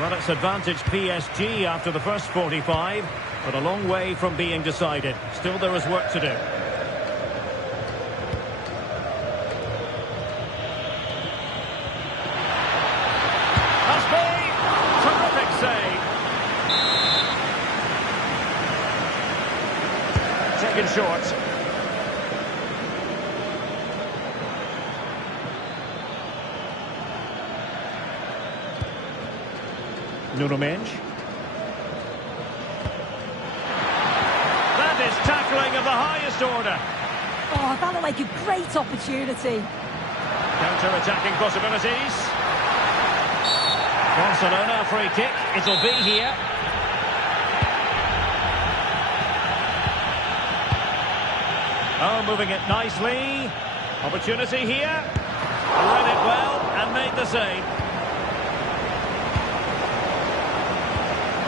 Well, it's advantage PSG after the first 45, but a long way from being decided. Still, there is work to do. Taken short. Nuno Mendes. That is tackling of the highest order. Oh, that looked like a great opportunity. Counter-attacking possibilities. Barcelona free kick. It'll be here. Oh, moving it nicely. Opportunity here. Read it well and made the save.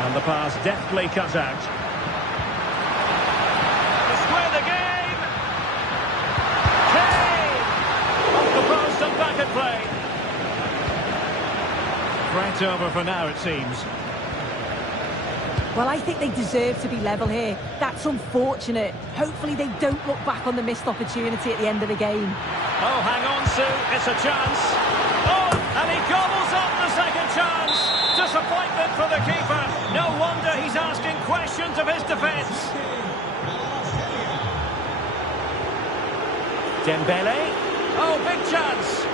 And the pass deftly cut out. To square the game. Kane! Off the post and back at play. Threat over for now, it seems. Well, I think they deserve to be level here. That's unfortunate. Hopefully they don't look back on the missed opportunity at the end of the game. Oh, hang on, Sue. It's a chance. Oh, and he gobbles up the second chance. Disappointment for the keeper. No wonder he's asking questions of his defence. Dembele. Oh, big chance.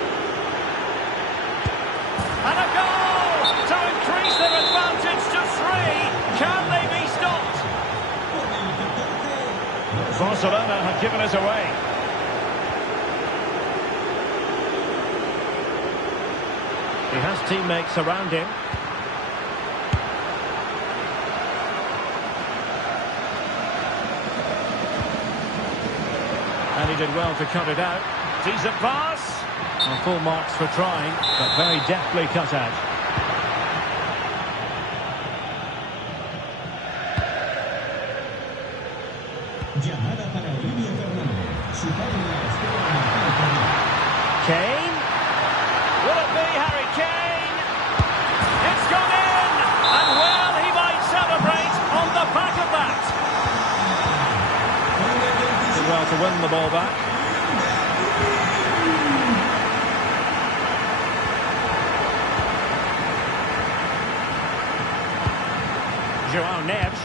And a goal to increase their advantage to 3. Can they be stopped? Barcelona have given us away. He has teammates around him. And he did well to cut it out. Decent pass. And full marks for trying, but very deftly cut out. Kane? Will it be Harry Kane? It's gone in! And well, he might celebrate on the back of that. Did well to win the ball back. João Neves.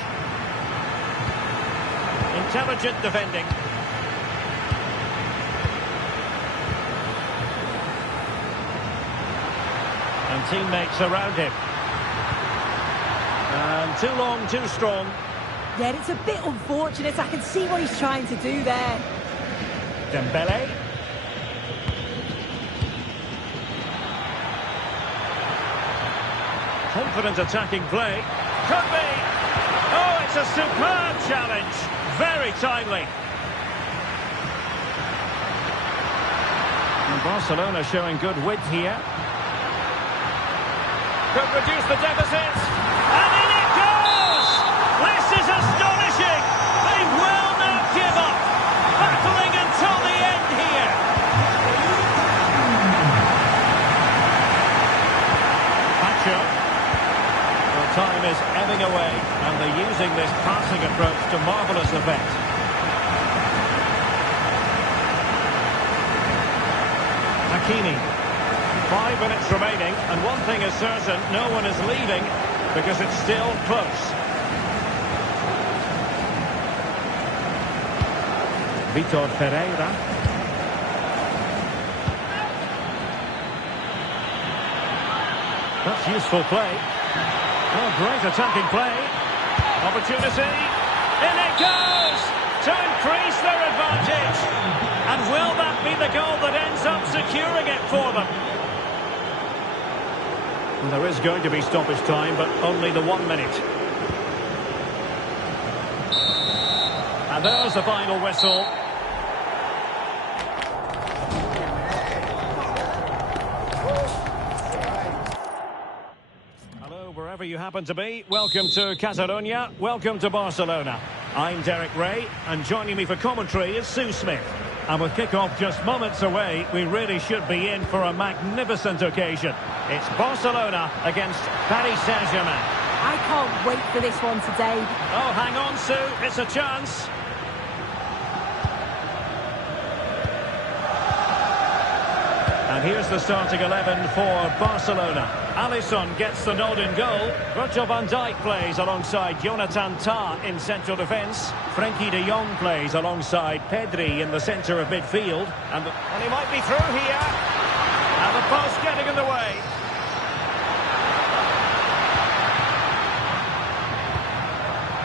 Intelligent defending. And teammates around him. And too long, too strong. Yeah, it's a bit unfortunate. I can see what he's trying to do there. Dembele. Confident attacking play. Could be. Oh, it's a superb challenge. Very timely. And Barcelona showing good width here. Could reduce the deficit. And in it goes! This is astonishing! They will not give up. Battling until the end here. Pacho. Well, time is ebbing away, and they're using this passing approach to marvellous effect. Hakimi. 5 minutes remaining, and one thing is certain, no one is leaving because it's still close. Vitor Pereira. That's useful play. Oh, great attacking play. Opportunity. In it goes to increase their advantage. And will that be the goal that ends up securing it for them? Well, there is going to be stoppage time, but only the 1 minute. And there's the final whistle. Hello, wherever you happen to be. Welcome to Catalonia. Welcome to Barcelona. I'm Derek Ray, and joining me for commentary is Sue Smith. And with kick-off just moments away, we really should be in for a magnificent occasion. It's Barcelona against Paris Saint-Germain. I can't wait for this one today. Oh, hang on, Sue. It's a chance. And here's the starting 11 for Barcelona. Alisson gets the nod in goal. Virgil van Dijk plays alongside Jonathan Tah in central defence. Frenkie de Jong plays alongside Pedri in the centre of midfield. And he might be through here. And the post getting in the way.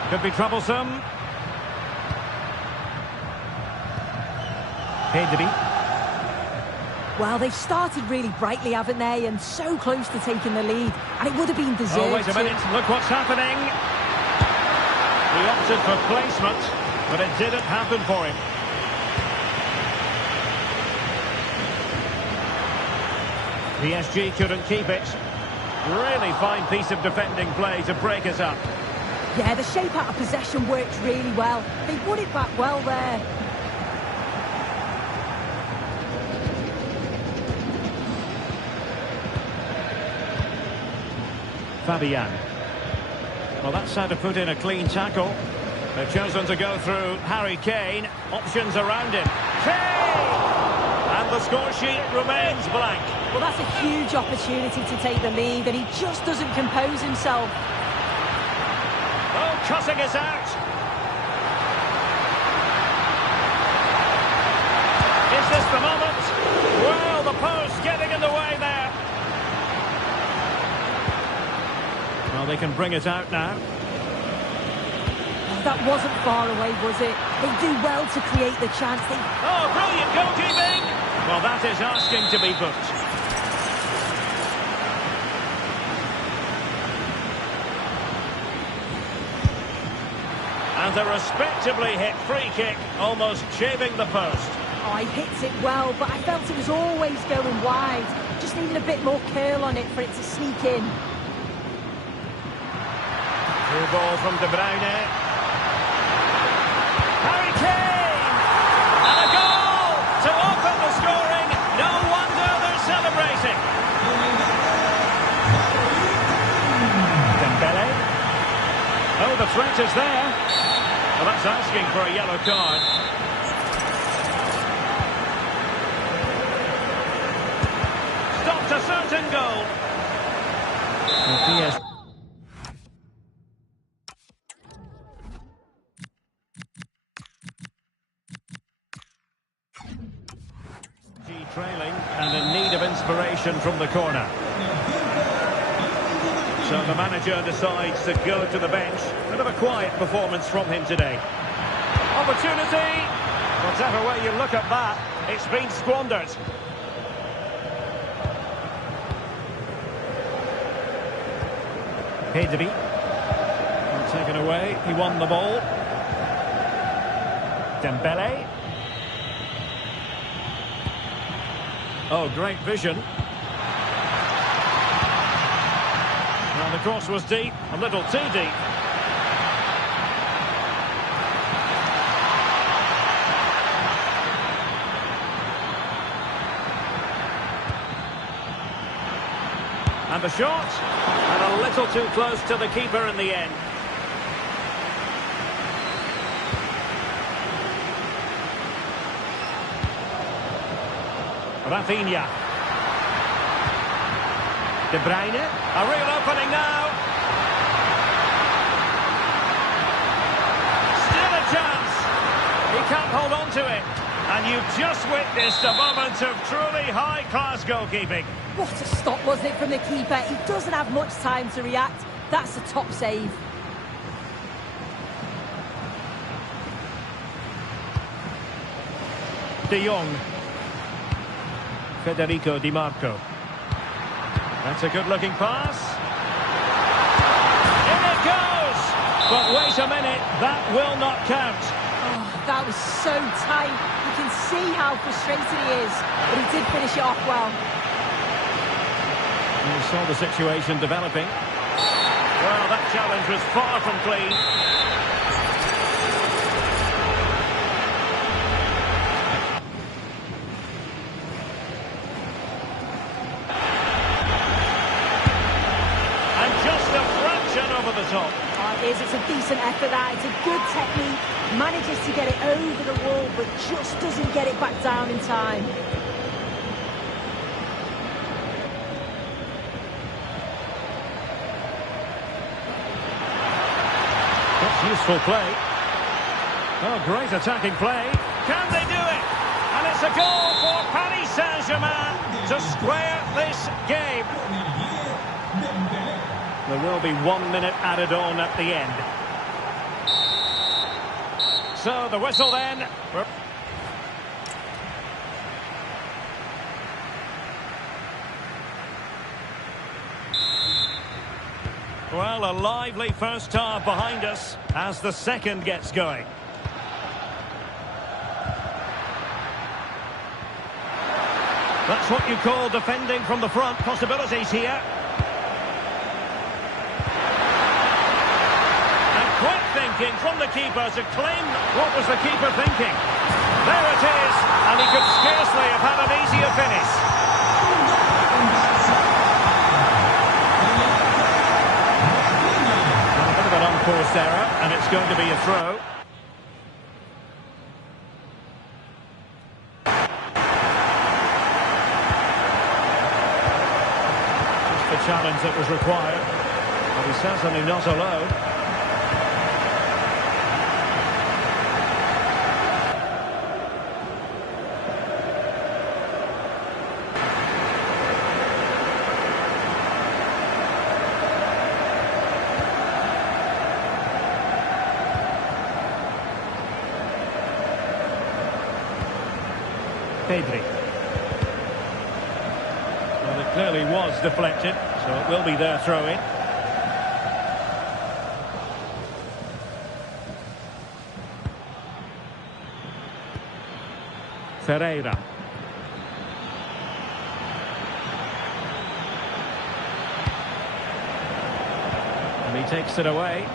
Could be troublesome. Pedri. Well, they've started really brightly, haven't they? And so close to taking the lead. And it would have been deserved. Oh, wait a minute. Look what's happening. He opted for placement, but it didn't happen for him. PSG couldn't keep it. Really fine piece of defending play to break us up. Yeah, the shape out of possession worked really well. They won it back well there. Fabian. Well, that's how to put in a clean tackle. They've chosen to go through Harry Kane. Options around him. Kane! And the score sheet remains blank. Well, that's a huge opportunity to take the lead, and he just doesn't compose himself. Oh, cutting us out. Is this the moment? Well, the post getting in the way there. Well, they can bring it out now. That wasn't far away, was it? They do well to create the chance. Oh, brilliant goalkeeping! Well, that is asking to be booked. And a respectably hit free kick, almost shaving the post. Oh, he hits it well, but I felt it was always going wide. Just needed a bit more curl on it for it to sneak in. Through ball from De Bruyne. Harry Kane! And a goal to open the scoring. No wonder they're celebrating. Dembele. Oh, the threat is there. Well, that's asking for a yellow card. Stopped a certain goal. Well, trailing and in need of inspiration from the corner. So the manager decides to go to the bench. Bit of a quiet performance from him today. Opportunity. Whatever way you look at that, it's been squandered. Pedri. Taken away, he won the ball. Dembele. Oh, great vision. Well, the cross was deep, a little too deep. And the shot, and a little too close to the keeper in the end. Rafinha. De Bruyne. A real opening now. Still a chance. He can't hold on to it. And you've just witnessed a moment of truly high-class goalkeeping. What a stop, wasn't it, from the keeper? He doesn't have much time to react. That's a top save. De Jong. Federico Di Marco. That's a good-looking pass. In it goes! But wait a minute, that will not count. Oh, that was so tight. You can see how frustrated he is, but he did finish it off well. You saw the situation developing. Well, that challenge was far from clean. And just a fraction over the top. Oh, it is. It's a decent effort, that. It's a good technique. Manages to get it over the wall, but just doesn't get it back down in time. Useful play. Oh, great attacking play. Can they do it? And it's a goal for Paris Saint-Germain to square this game. There will be 1 minute added on at the end. So the whistle then. Well, a lively first half behind us as the second gets going. That's what you call defending from the front. Possibilities here. And quick thinking from the keeper to claim what was the keeper thinking. There it is, and he could scarcely have had an easier finish. Unforced error, and it's going to be a throw. Just the challenge that was required, but he's certainly not alone. Pedri. Well, it clearly was deflected, so it will be their throw-in. Ferreira. And he takes it away.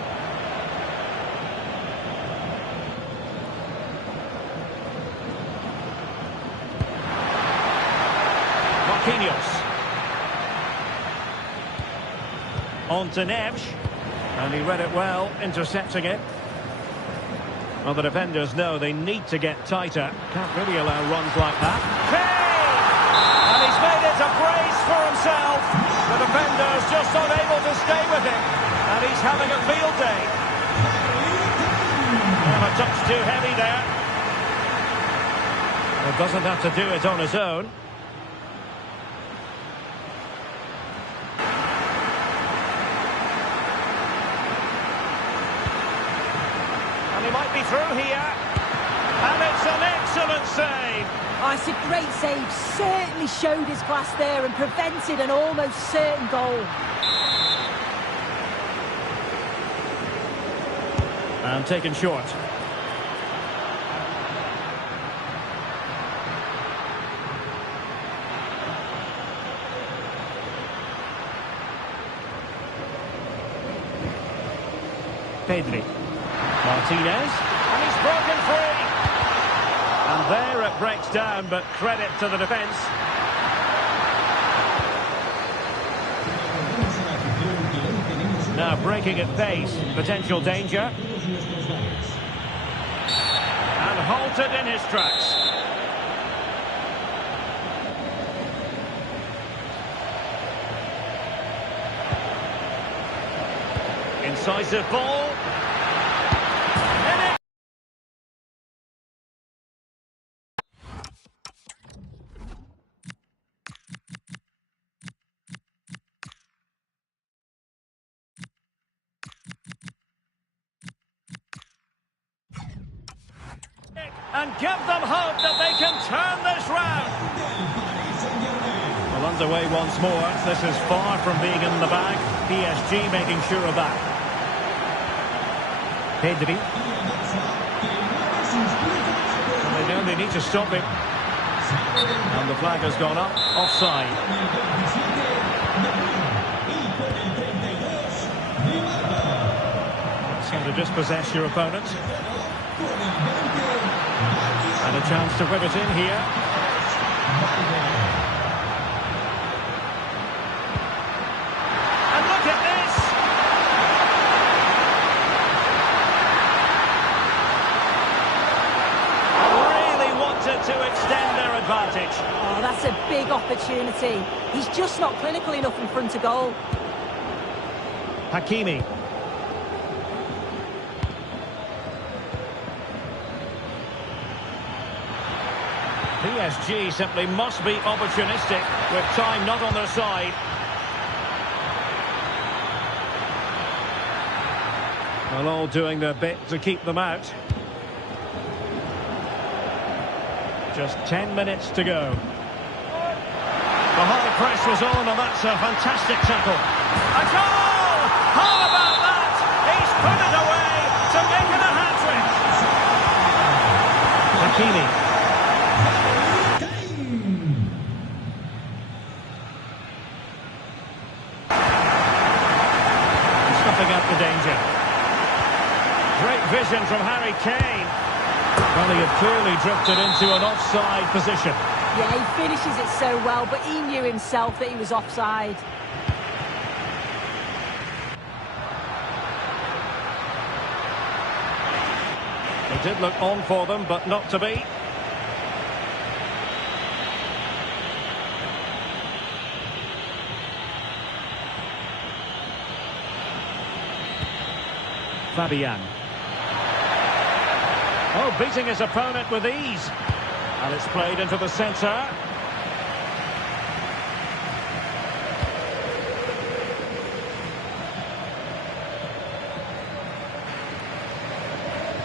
On to Neves, and he read it well, intercepting it. Well, the defenders know they need to get tighter. Can't really allow runs like that. Kane! And he's made it a brace for himself. The defender's just unable to stay with him, and he's having a field day. Well, a touch too heavy there. Well, doesn't have to do it on his own. He might be through here. And it's an excellent save. Oh, it's a great save. Certainly showed his class there and prevented an almost certain goal. And taken short. Pedri. Martinez. And he's broken free. And there it breaks down, but credit to the defence. Now breaking at pace. Potential danger. And halted in his tracks. Incisive ball. In it. And give them hope that they can turn this round. Well, underway once more. This is far from being in the bag. PSG making sure of that. Pedri. They know they need to stop him. And the flag has gone up. Offside. It's how to dispossess your opponent. And a chance to whip it in here. And look at this! Really wanted to extend their advantage. Oh, that's a big opportunity. He's just not clinical enough in front of goal. Hakimi. PSG simply must be opportunistic with time not on their side. Well, all doing their bit to keep them out. Just 10 minutes to go. The high press was on, and that's a fantastic tackle. A goal! How about that? He's put it away to make it a hat-trick. Hakimi. Out the danger. Great vision from Harry Kane. Well, he had clearly drifted into an offside position. Yeah, he finishes it so well, but he knew himself that he was offside. It did look on for them, but not to be. Fabian. Oh, beating his opponent with ease. And it's played into the centre.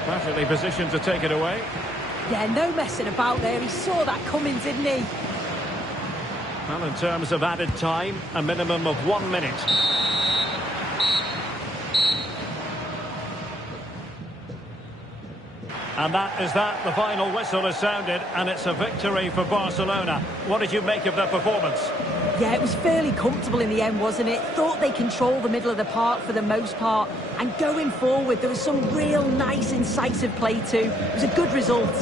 Perfectly positioned to take it away. Yeah, no messing about there. He saw that coming, didn't he? Well, in terms of added time, a minimum of 1 minute. And that is that. The final whistle has sounded, and it's a victory for Barcelona. What did you make of their performance? Yeah, it was fairly comfortable in the end, wasn't it? Thought they controlled the middle of the park for the most part. And going forward, there was some real nice, incisive play too. It was a good result.